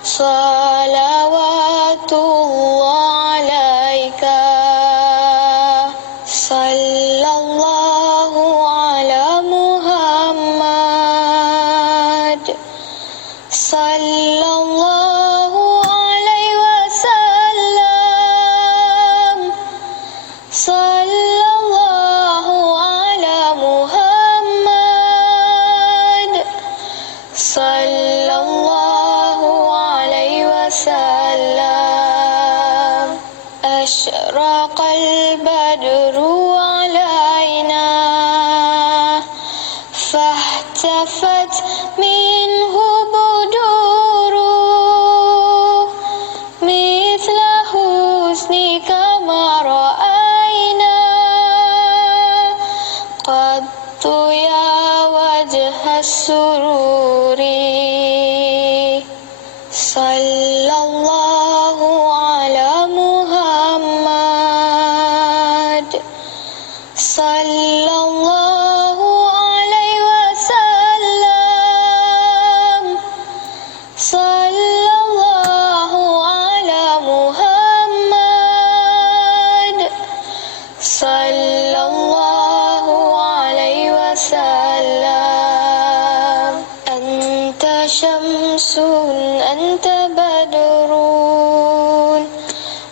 salawatullah alaika, sallallahu ala Muhammad, sallallahu alaihi wasallam, sallallahu ala Muhammad, sallallahu alaihi wasallam. Asyraqal badru alaina fahtafat minhu buduru mithla husnika ma ra'ayna qattu ya wajhas sururi. Sallallahu ala Muhammad, sallallahu alaihi wasallam, sallallahu ala Muhammad, sallallahu alaihi wasallam. Anta syamsun anta badrun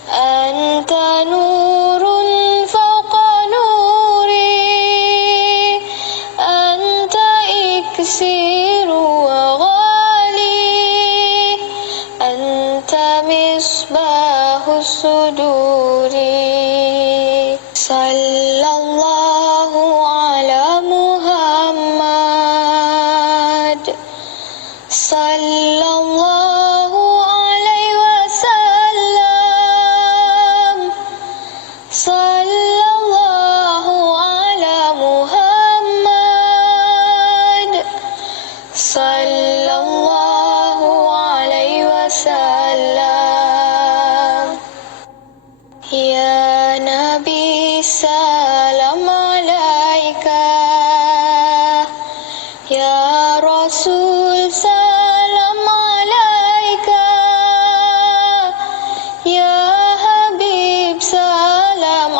anta nurun fawqa nuri anta iksiru wa ghali anta misbahu suduri. Sallallahu ala Muhammad, sallallahu alaihi wasallam, sallallahu ala Muhammad, sallallahu alaihi wasallam. Ya Nabi salam alaika, ya Rasul salam alaika, ya Habib salam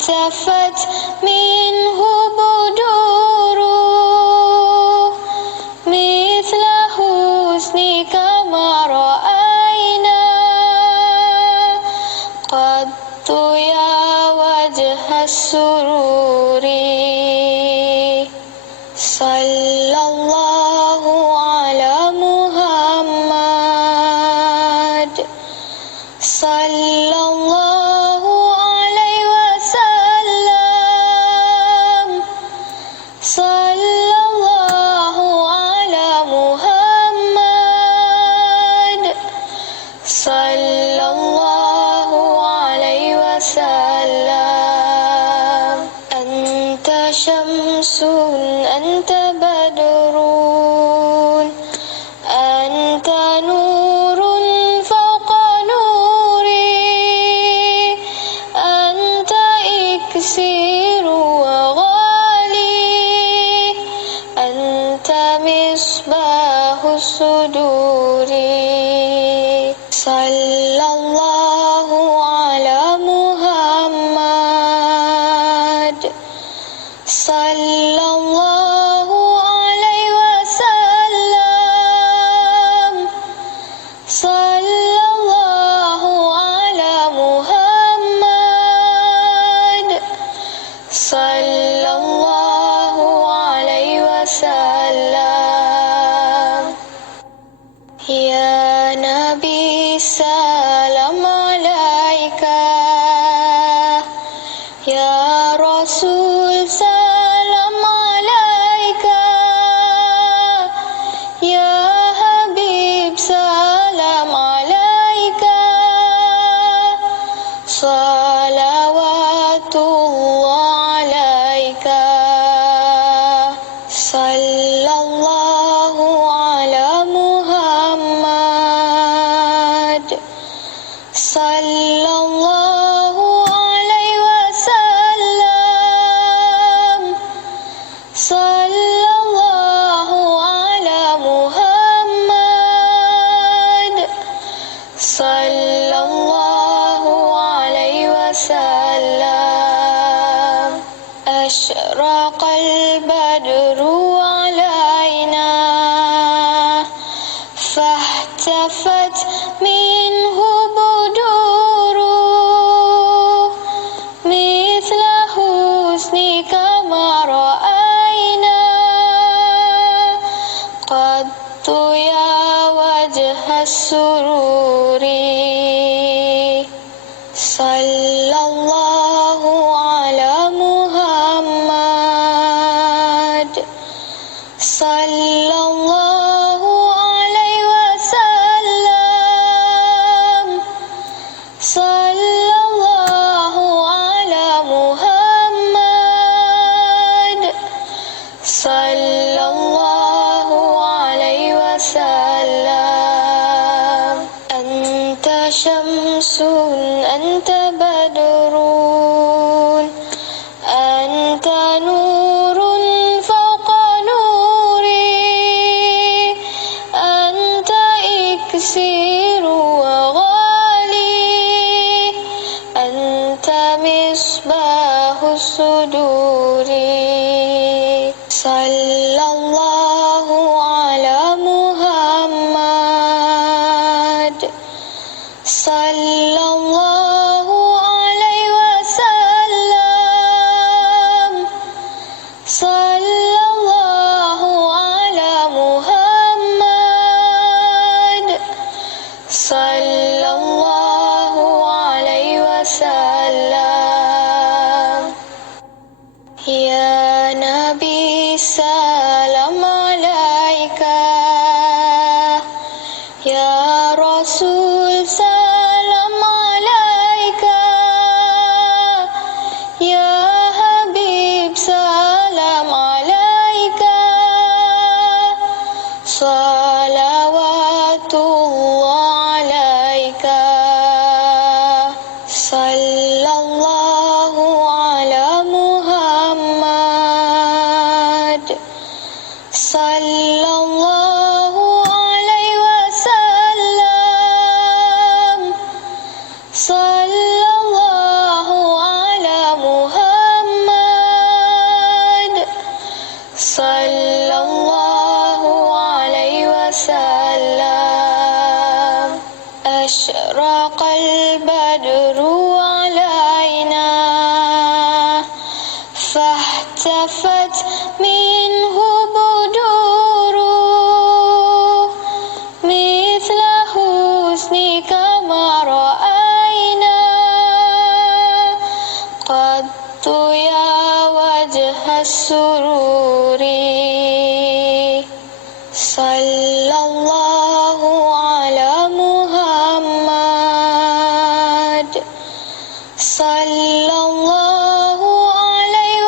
فاحتفت منه بدوره مثل حسنك ما رأينا قط يا وجه السرور صلى الله على محمد صلى الله عليه وسلم صلى الله على محمد صلى الله عليه وسلم أنت شمس أنت بدر أنت نور فوق نوري أنت إكسير وغالي أنت مصباح الصدور صلى الله على محمد صلى الله عليه وسلم صلى الله على محمد صلى الله عليه وسلم يا نبي سلام عليك يا رسول سلام عليك يا حبيب سلام عليك صلوات الله عليك صلى الله على محمد صلى الله عليه وسلم صلى الله على محمد صلى الله عليه وسلم أشرق البدر علينا فاحتفت منه بدور مثل حسنك ما رأينا قط يا وجه السرور صلى الله على محمد صلى الله عليه وسلم صلى الله على محمد صلى الله عليه وسلم أنت شمس أنت بدر أنت نور فوق نوري أنت إكسير وغالي أنت مصباح الصدور صلى الله على محمد صلى الله عليه وسلم صلى الله على محمد صلى الله عليه وسلم يا نبي سلام عليك يا رسول سلام عليك يا حبيب سلام عليك صلوات الله عليك صلى الله على محمد فاحتفت منه بدور مثل حسنك ما رأينا قط يا وجه السرور صلى الله على محمد صلى الله عليه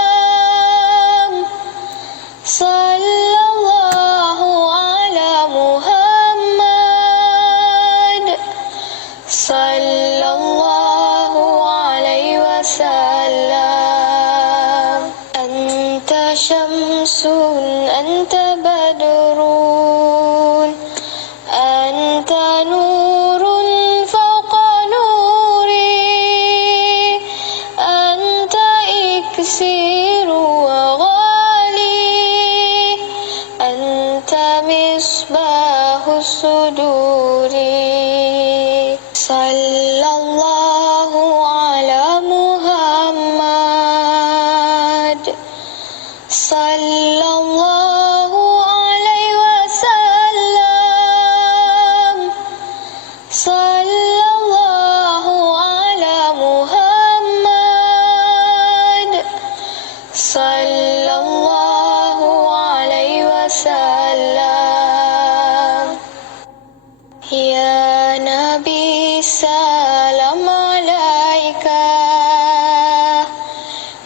وسلم صلى الله على محمد صلى الله عليه وسلم أنت شمس أنت بدر أنت نور فوق نوري أنت إكسير وغالي أنت مصباح الصدور صلى الله على محمد صلى الله عليه وسلم صلى الله على محمد صلى الله عليه وسلم يا نبي سلام عليك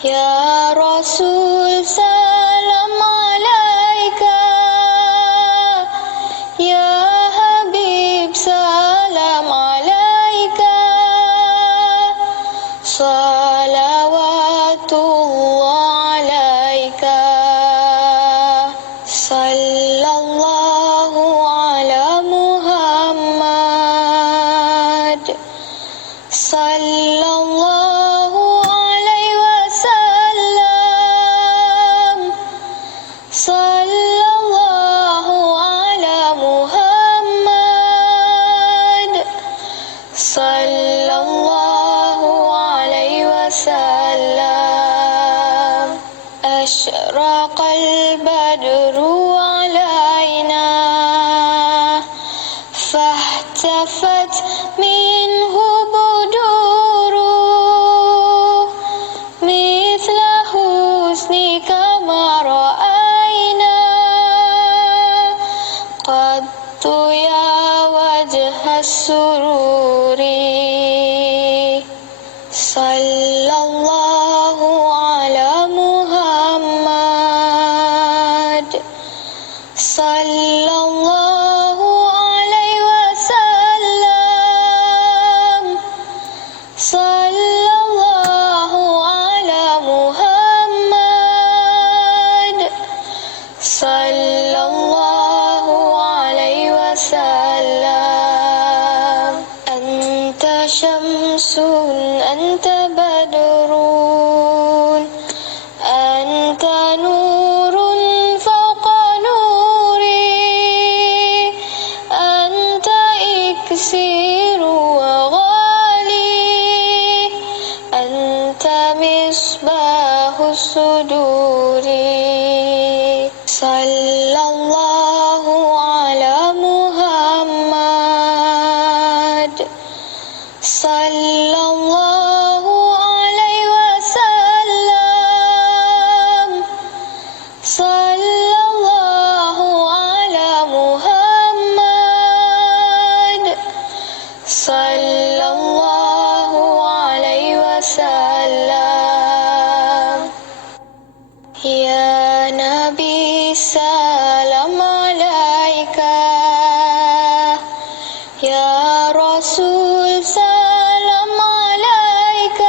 يا رسول سلام عليك يا حبيب سلام عليك صلوات الله عليك صلى الله على محمد صلى الله عليه وسلم صلى الله على محمد صلى الله عليه وسلم أشرق البدر علينا فاحتفت منه بدور مثل حسنك ما رأينا قط يا وجه السرور صلى الله على محمد صلى الله عليه وسلم صلى الله على محمد صلى الله عليه وسلم أنت شمس أنت بدر أنت نور فوق نوري أنت إكسير وغالي أنت مصباح الصدور صلى الله على محمد صلى الله عليه وسلم صلى الله على محمد صلى الله عليه وسلم يا نبي سلام عليك يا رسول سلام عليك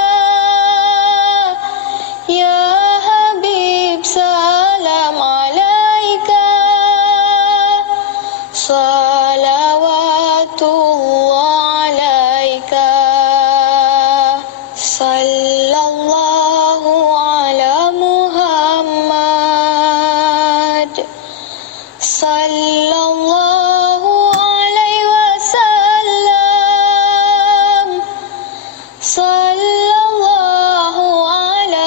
يا حبيب سلام عليك صلوات الله عليك صلى الله على محمد صلى الله عليه وسلم صلى الله على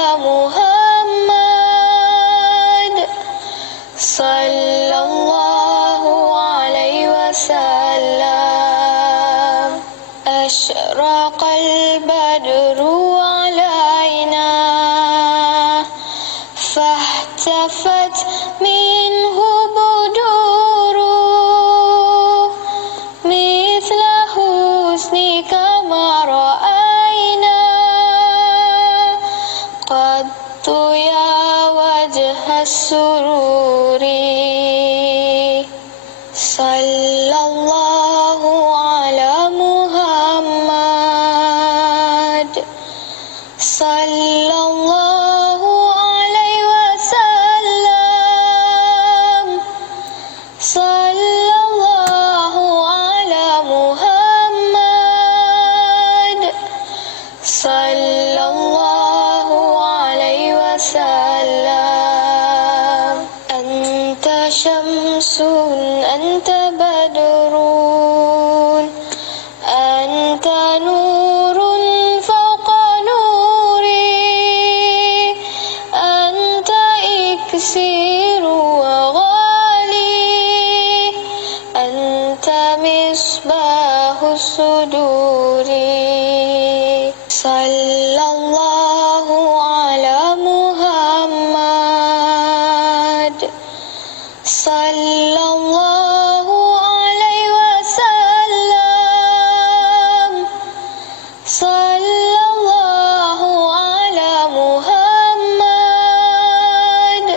فاحتفت منه بدوره مثل حسنك ما رأينا قط يا وجه السرور صلى الله على محمد صلى الله عليه وسلم صلى الله على محمد صلى الله عليه وسلم أنت شمس أنت بدر أنت نور فوق نوري أنت إكسير وغالي أنت مصباح الصدور صلى الله على محمد صلى الله عليه وسلم صلى الله على محمد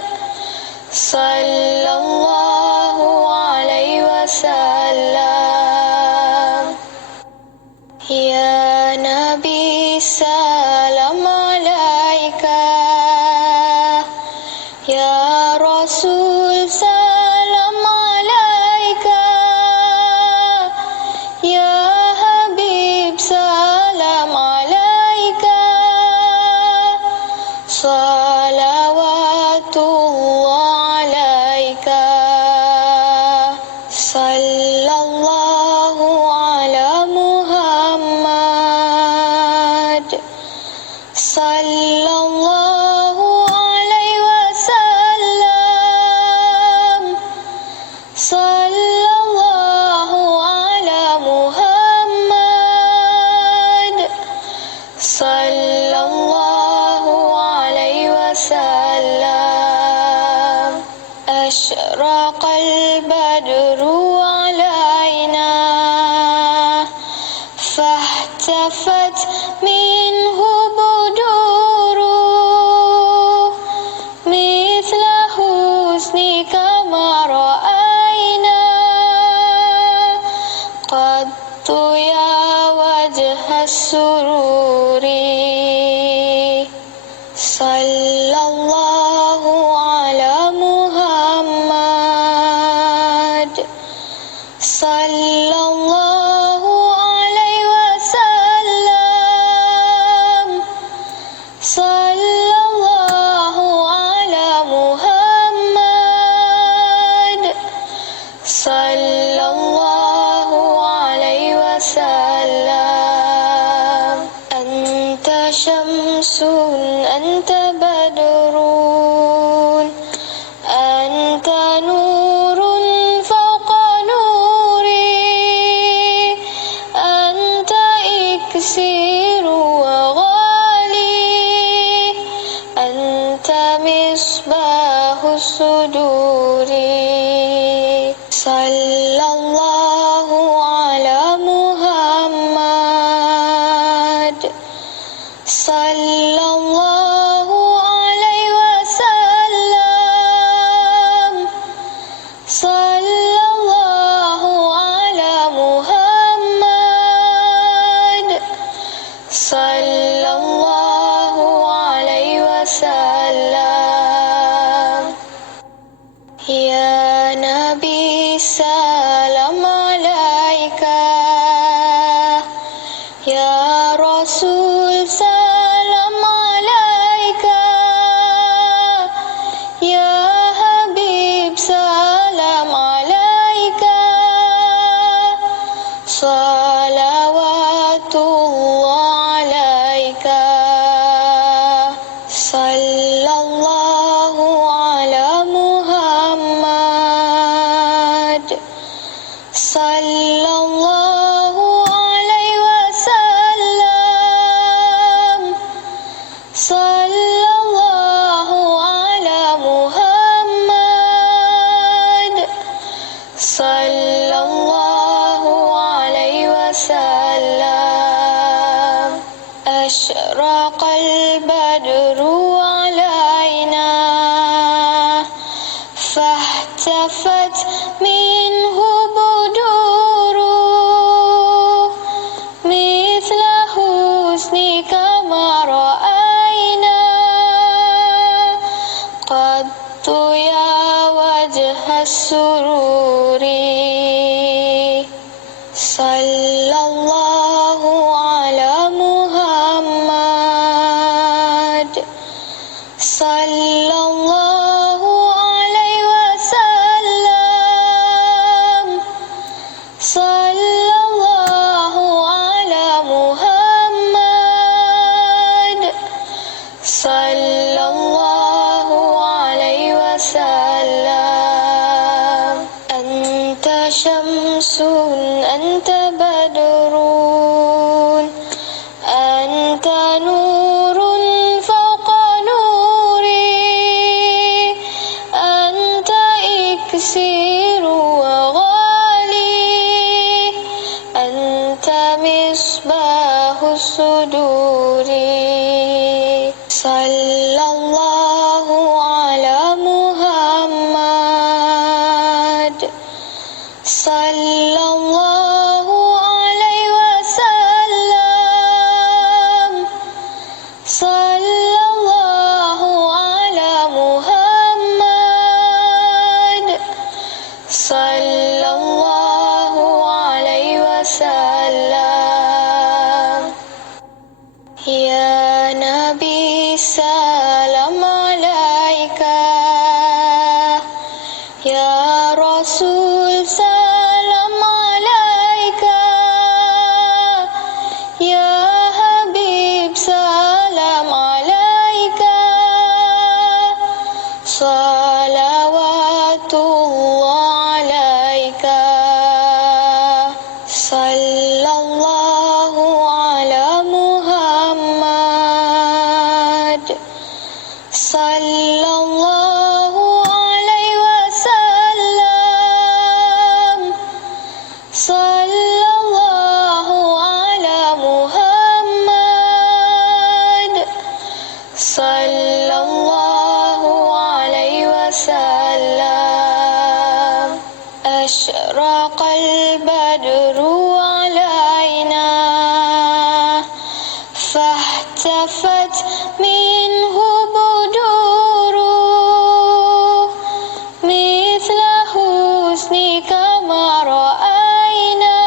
صلى الله عليه وسلم يا نبي سلام عليك يا رسول سلام عليك يا حبيب سلام عليك صلوات الله عليك صلى الله على محمد صلى الله عليه وسلم صلى الله على محمد صلى الله عليه وسلم أشرق البدر علينا فاحتفت منه بدوره مثل حسنك ما رأينا قط يا وجه السرور صلى الله على محمد صلى الله عليه وسلم صلى الله على محمد صلى الله عليه وسلم أنت شمس أنت بدر أنت نور فوق نوري أنت إكسير وغالي أنت مصباح الصدور صلى الله على محمد صلى الله عليه وسلم صلى الله على محمد صلى الله عليه وسلم يا نبي سلام عليك يا رسول سلام عليك يا حبيب سلام عليك صلوات الله عليك صلى الله على محمد صلى الله عليه وسلم صلى الله على محمد البدر علينا فاهتفت منه بدور مثل حسنك ما رأينا قط يا وجه السرور صلى الله على محمد صلى الله عليه وسلم صلى الله على محمد صلى الله عليه وسلم أنت شمس أنت بدر أنت نور فوق نوري أنت إكسير وغالي أنت مصباح الصدور صلى الله على محمد صلى الله عليه وسلم صلى الله على محمد صلى الله عليه وسلم يا نبي سلام عليك يا رسول سلام عليك يا حبيب سلام عليك صلوات الله عليك صلى الله على محمد صلى الله عليه وسلم صلى الله على محمد صلى الله عليه وسلم أشرق البدر علينا فاهتفت منه بدور مثل حسنك ما رأينا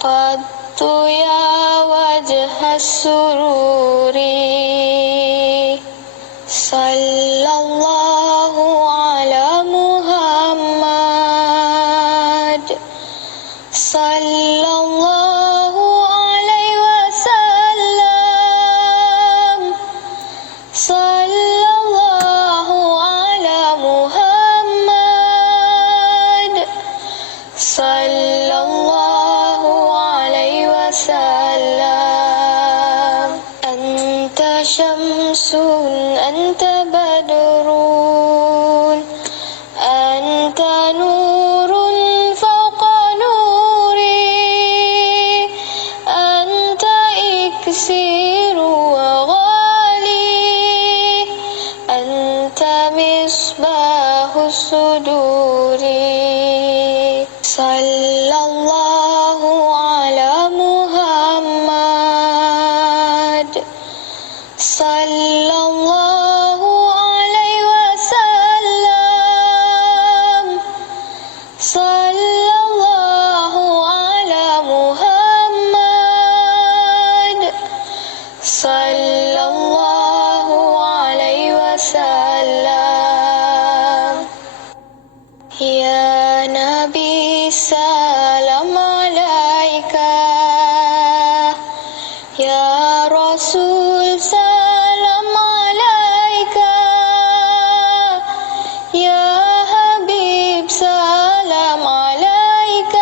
قط يا وجه السرور صلى الله على محمد صلى الله عليه وسلم صلى الله على محمد صلى الله عليه وسلم أنت شمس أنت بدر أنت نور فوق نوري أنت إكسير وغالي أنت مصباح الصدور صلى الله على محمد صلى الله عليه وسلم صلى الله على محمد صلى الله عليه وسلم يا نبي سلام عليك يا رسول سلام عليك يا حبيب سلام عليك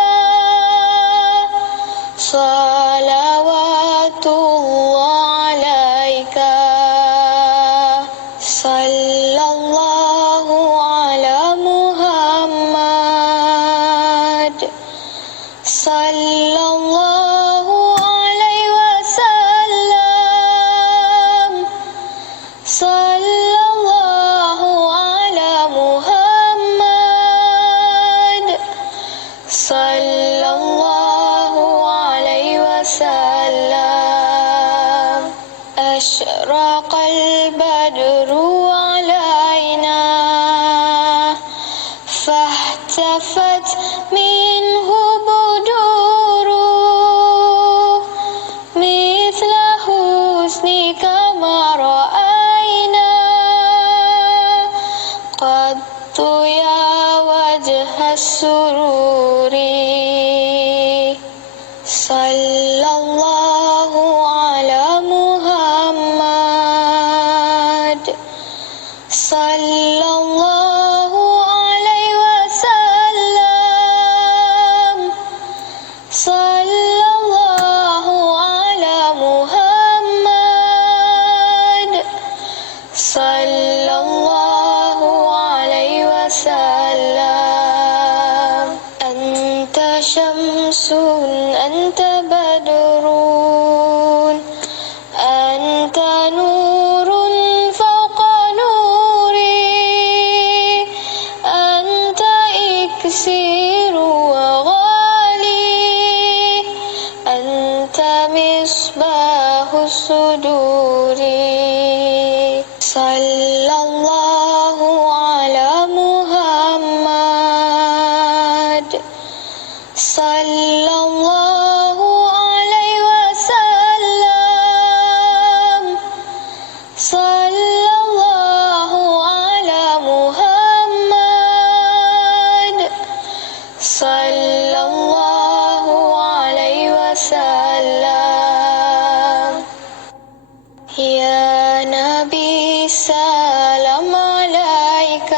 صلوات الله عليك صلى الله على محمد صلى الله عليه وسلم أشرق البدر علينا فاهتفت منه بدور مثل حسنك ما رأينا قط يا وجه السرور صلى الله على محمد صلى الله عليه وسلم صلى الله على محمد صلى الله عليه وسلم أنت شمس أنت بدر أنت نور فوق نوري أنت إكسير وغالي أنت مصباح الصدور صلى الله على محمد صلى الله عليه وسلم صلى الله على محمد صلى الله عليه وسلم يا نبي سلام عليك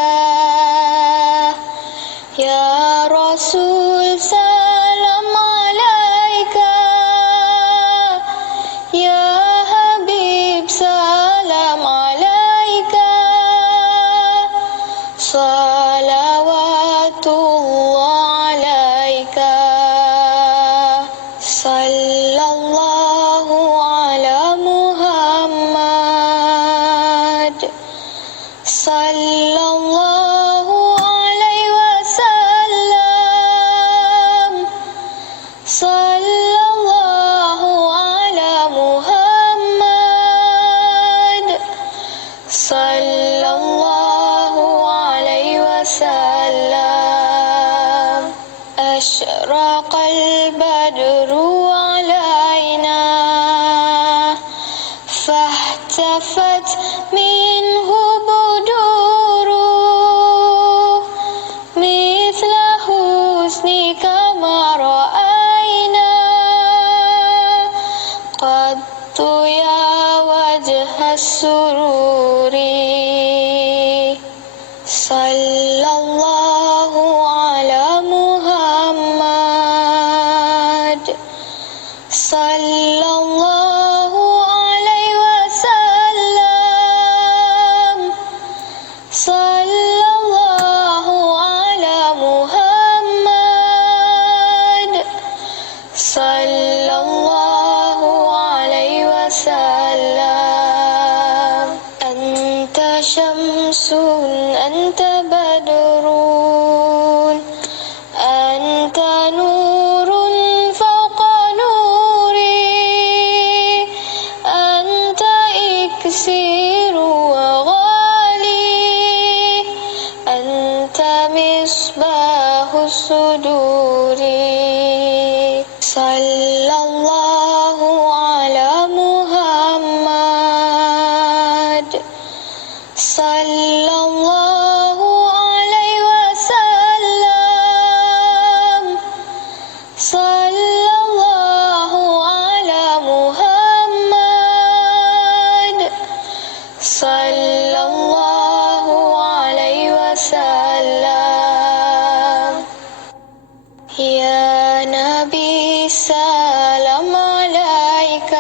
يا رسول سلام عليك يا حبيب سلام عليك صلوات الله عليك صلى الله على محمد صلى الله عليه وسلم صلى الله على محمد صلى الله عليه وسلم أشرق البدر علينا فاهتفت منه بدور مثل حسنك ما رأينا قط يا وجه السرور صلى الله على محمد صلى الله عليه وسلم صلى الله على محمد صلى الله عليه وسلم أنت شمس أنت بدر أنت نور فوق نوري أنت إكسير وغالي أنت مصباح الصدور صلى الله على محمد صلى الله عليه وسلم صلى الله على محمد صلى الله عليه وسلم يا نبي سلام عليك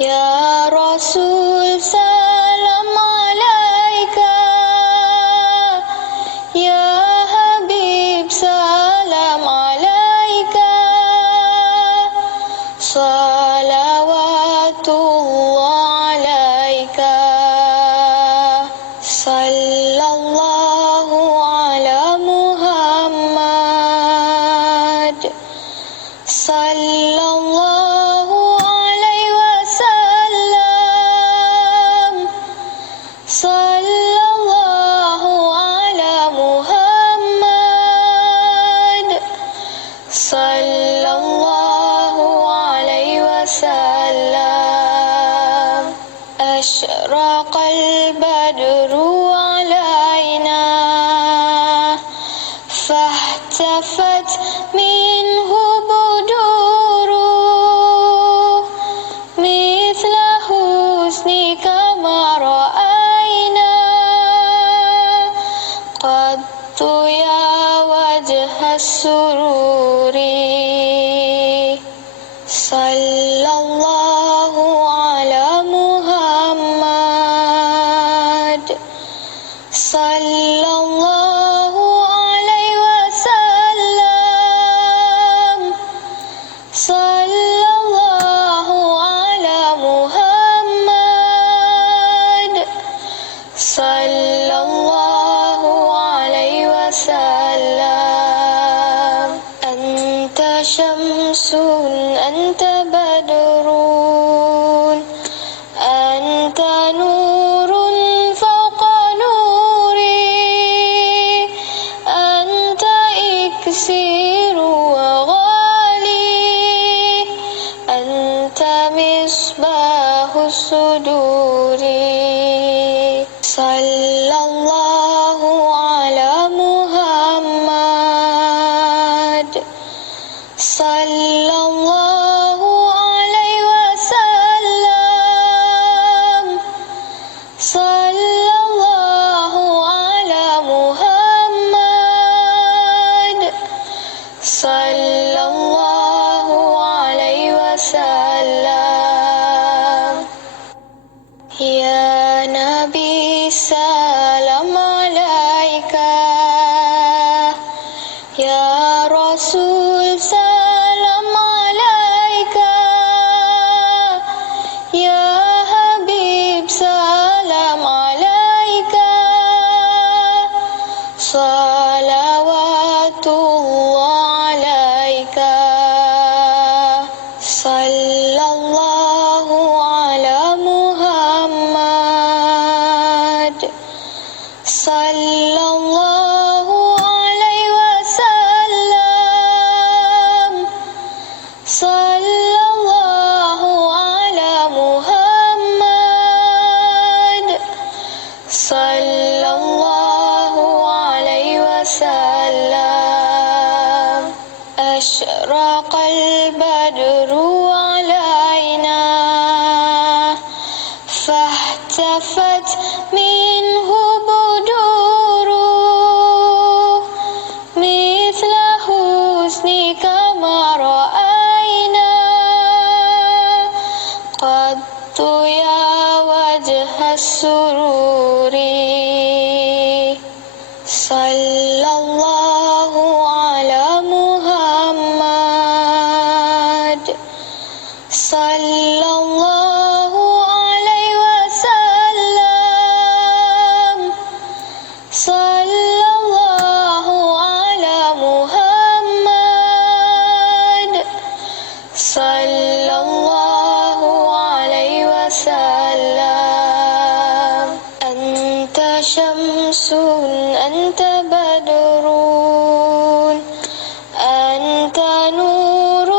يا رسول سلام عليك يا حبيب سلام عليك صلوات الله عليك صلى الله على محمد صلى الله عليه وسلم أشرق البدر علينا فاحتفت منه بدور مثل حسنك ما رأينا قط يا وجه السرور صلى الله على محمد صلى الله عليه وسلم صلى الله على محمد صلى الله عليه وسلم أنت شمس أنت بدر أنت نور فوق نوري أنت إكسير وغالي أنت مصباح الصدور صلى الله على محمد صلى الله عليه وسلم صلى الله على محمد صلى الله عليه وسلم يا نبي سلام عليك يا رسول سلام عليك يا حبيب سلام عليك صلوات الله عليك صلى الله على محمد صلى الله عليه وسلم صلى الله على محمد صلى الله عليه وسلم أشرق البدر علينا فاحتفت منه بدور مثل حسنك ما رأينا قط يا وجه السرور صلى الله على محمد صلى الله عليه وسلم صلى الله على محمد صلى الله عليه وسلم أنت شمس أنت بدر أنت نور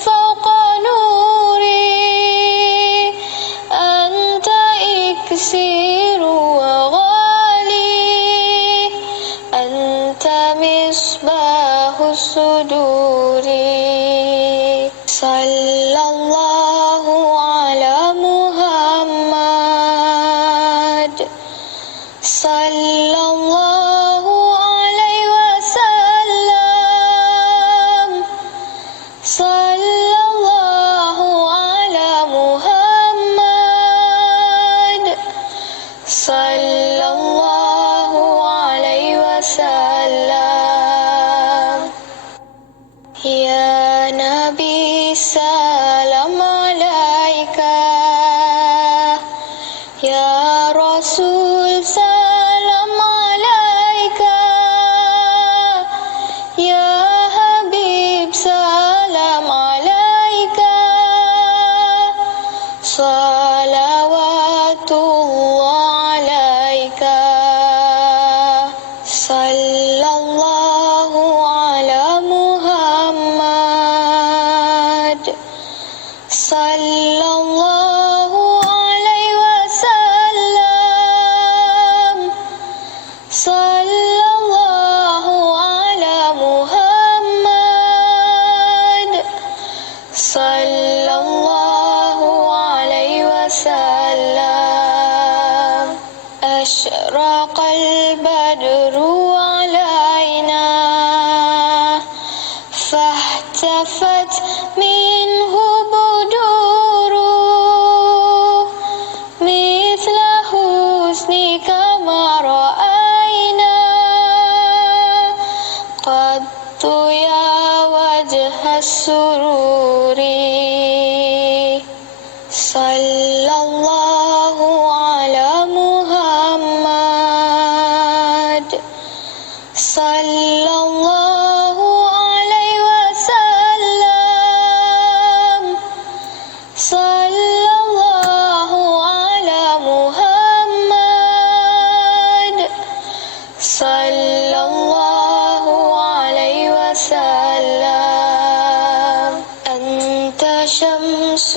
فوق نوري أنت إكسير وغالي أنت مصباح الصدور صلى الله على محمد صلى الله عليه وسلم صلى الله على محمد صلى الله عليه وسلم يا نبي سلام عليك يا رسول سلام عليك يا حبيب سلام عليك صلوات الله عليك صلى الله على محمد صلى الله عليه وسلم أشرق البدر علينا فاهتفت منه بدور مثل حسنك ما رأينا قط يا وجه السرور صلى الله على محمد صلى الله عليه وسلم صلى الله على محمد صلى الله عليه وسلم أنت شمس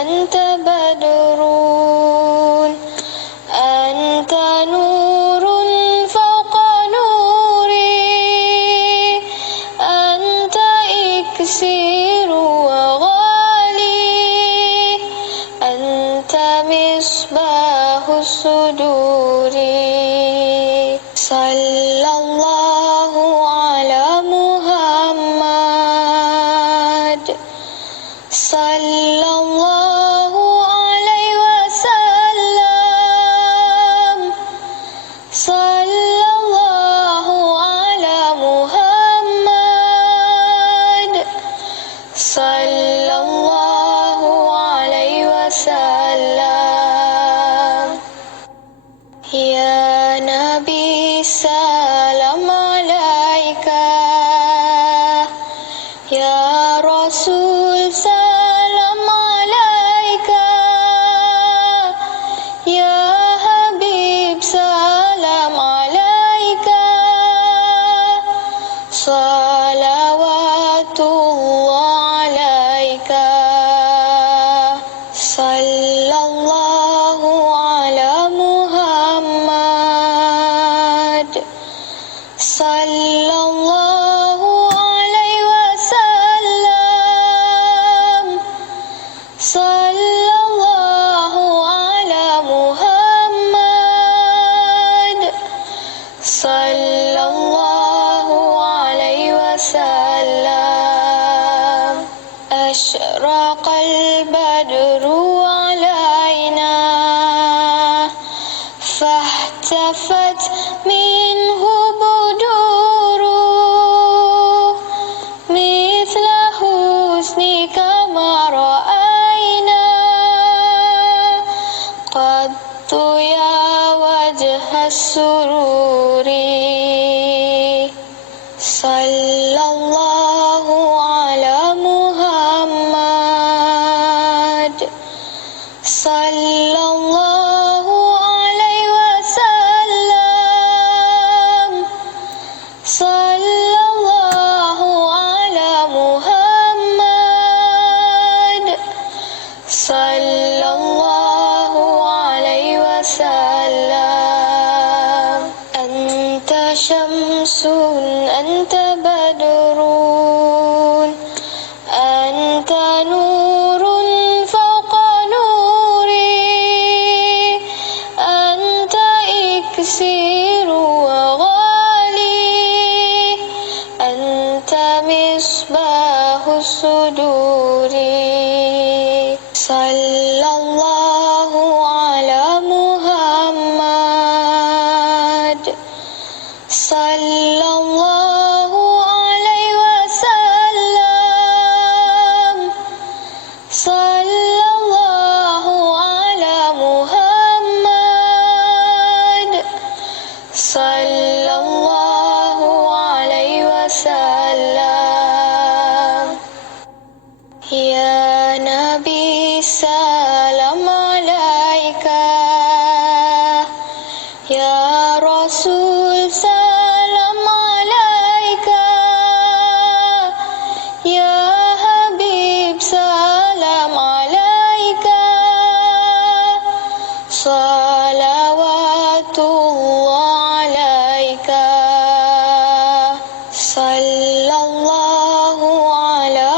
أنت بدر أنت نور فوق نوري أنت إكسير وغالي أنت مصباح الصدور صلى الله على محمد صلى الله عليه وسلم صلى الله على محمد صلى الله عليه وسلم يا نبي سلام عليك يا رسول سلام عليك يا حبيب سلام عليك صلوات الله عليك صلى الله على محمد صلى الله عليه وسلم صلى الله على محمد صلى الله عليه وسلم أشرق البدر علينا فاهتفت منه بدور مثل حسنك ما رأينا قط يا وجه السرور صلى الله على محمد صلى الله عليه وسلم صلى الله على محمد صلى الله عليه وسلم أنت شمس أنت بدر أنت نور فوق نوري أنت إكسير وغالي أنت مصباح الصدور صلى الله على محمد صلى الله عليه وسلم صلى الله على محمد صلى الله عليه وسلم يا نبي سلام عليك يا رسول سلام عليك يا حبيب سلام عليك صلوات الله عليك صلى الله على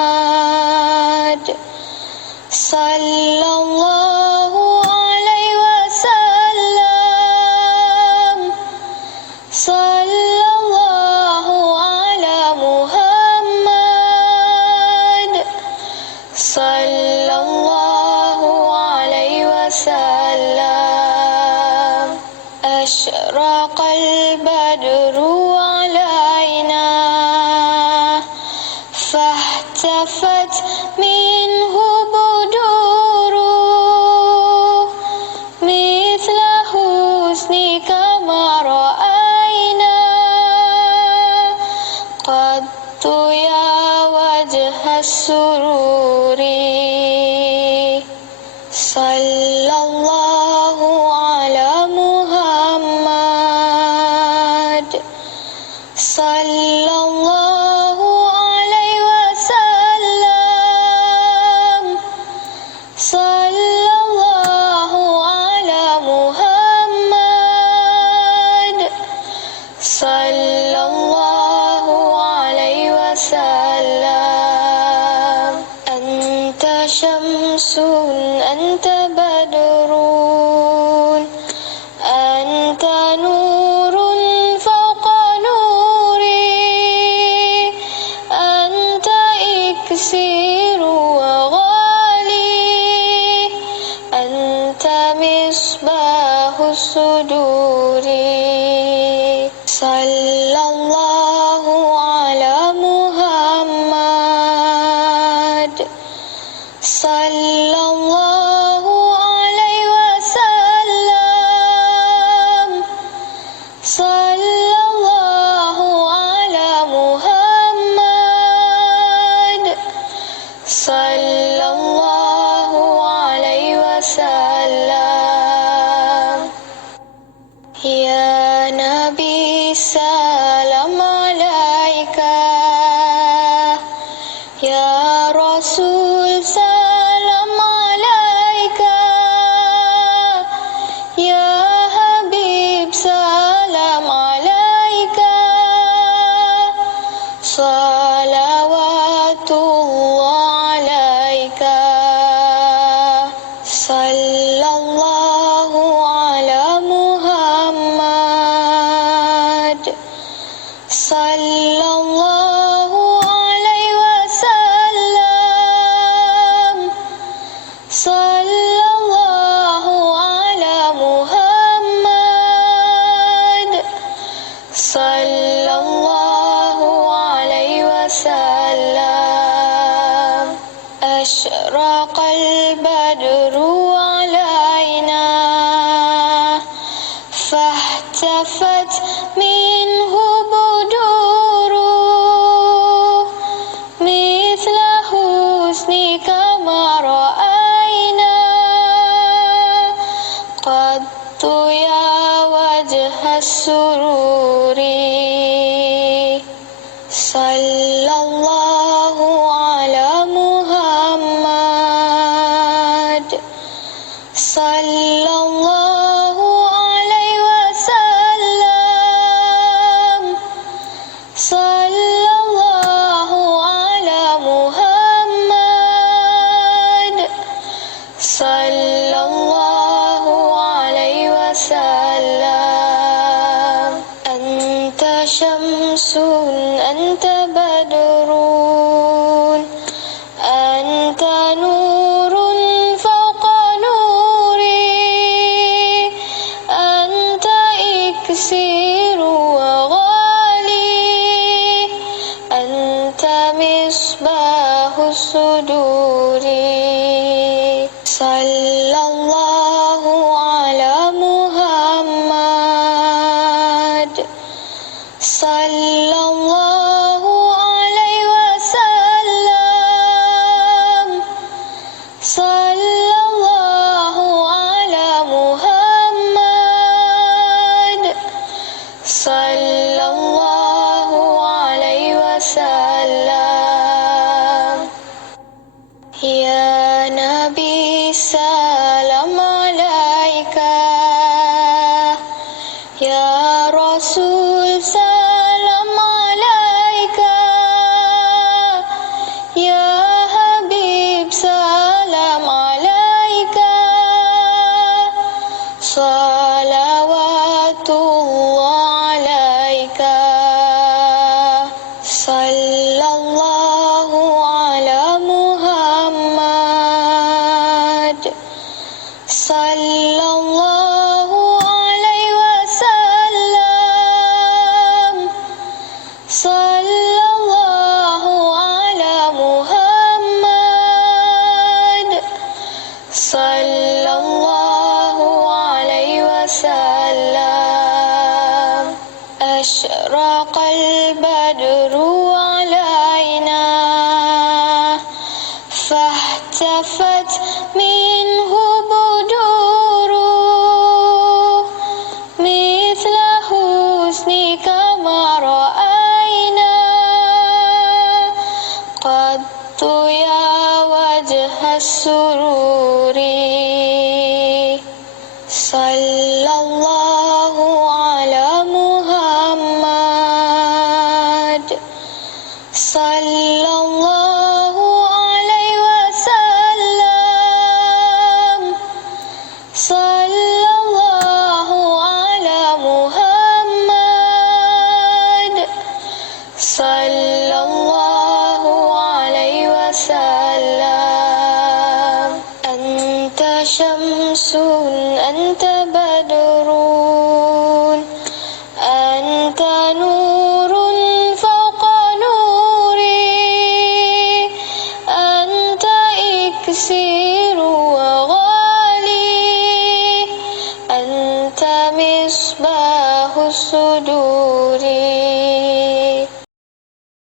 محمد صلى الله عليه وسلم sallallahu alaihi wasallam. Asyraqal badru alaina fahtafat minhu buduru mithla husnika ma ra'aina qattu ya wajhas sururi. Sallallahu ala Muhammad sallallahu alaihi wasallam. Sallallahu ala Muhammad sallallahu alaihi wasallam. Anta syamsun anta badrun anta nurun fawqa nuri anta iksiru wa ghali anta misbahus suduri. Sallallahu ala Muhammad sallallahu alaihi wasallam. Sallallahu ala Muhammad sallallahu alaihi wasallam. Ya Nabi salam alaika, ya Rasul salam alaika, ya Habib salam alaika, salawatullah alaika. Sallallahu ala Muhammad sallallahu alaihi wasallam. Sallallahu ala Muhammad sallallahu alaihi wasallam. Asyraqal badru alaina fahtafat minhu buduru mithla husnika ma ra'aina qattu ya wajhas sururi. Sallallahu ala Muhammad sallallahu alaihi wasallam. Sallallahu ala Muhammad sallallahu alaihi wasallam. Anta syamsun anta badrun anta nurun fawqa nuri anta iksiru wa ghali anta misbahus suduri. Sallallahu ala Muhammad sallallahu alaihi wasallam. Sallallahu ala Muhammad sallallahu alaihi wasallam. Ya Nabi salam alaika, ya Rasul salam alaika, ya Habib salam alaika. sallallahu alaihi wasallam, sallallahu ala Muhammad, sallallahu alaihi wasallam. Asyraqal badru alaina fahtafat minhu buduru mithla husnika ma ra'ayna qattu ya wajhas sururi. Sallallahu ala Muhammad, sallallahu alaihi wasallam, sallallahu ala Muhammad, sallallahu alaihi wasallam. Anta syamsun anta badrun anta nurun fawqa nuri anta iksiru wa ghali anta misbahus suduri.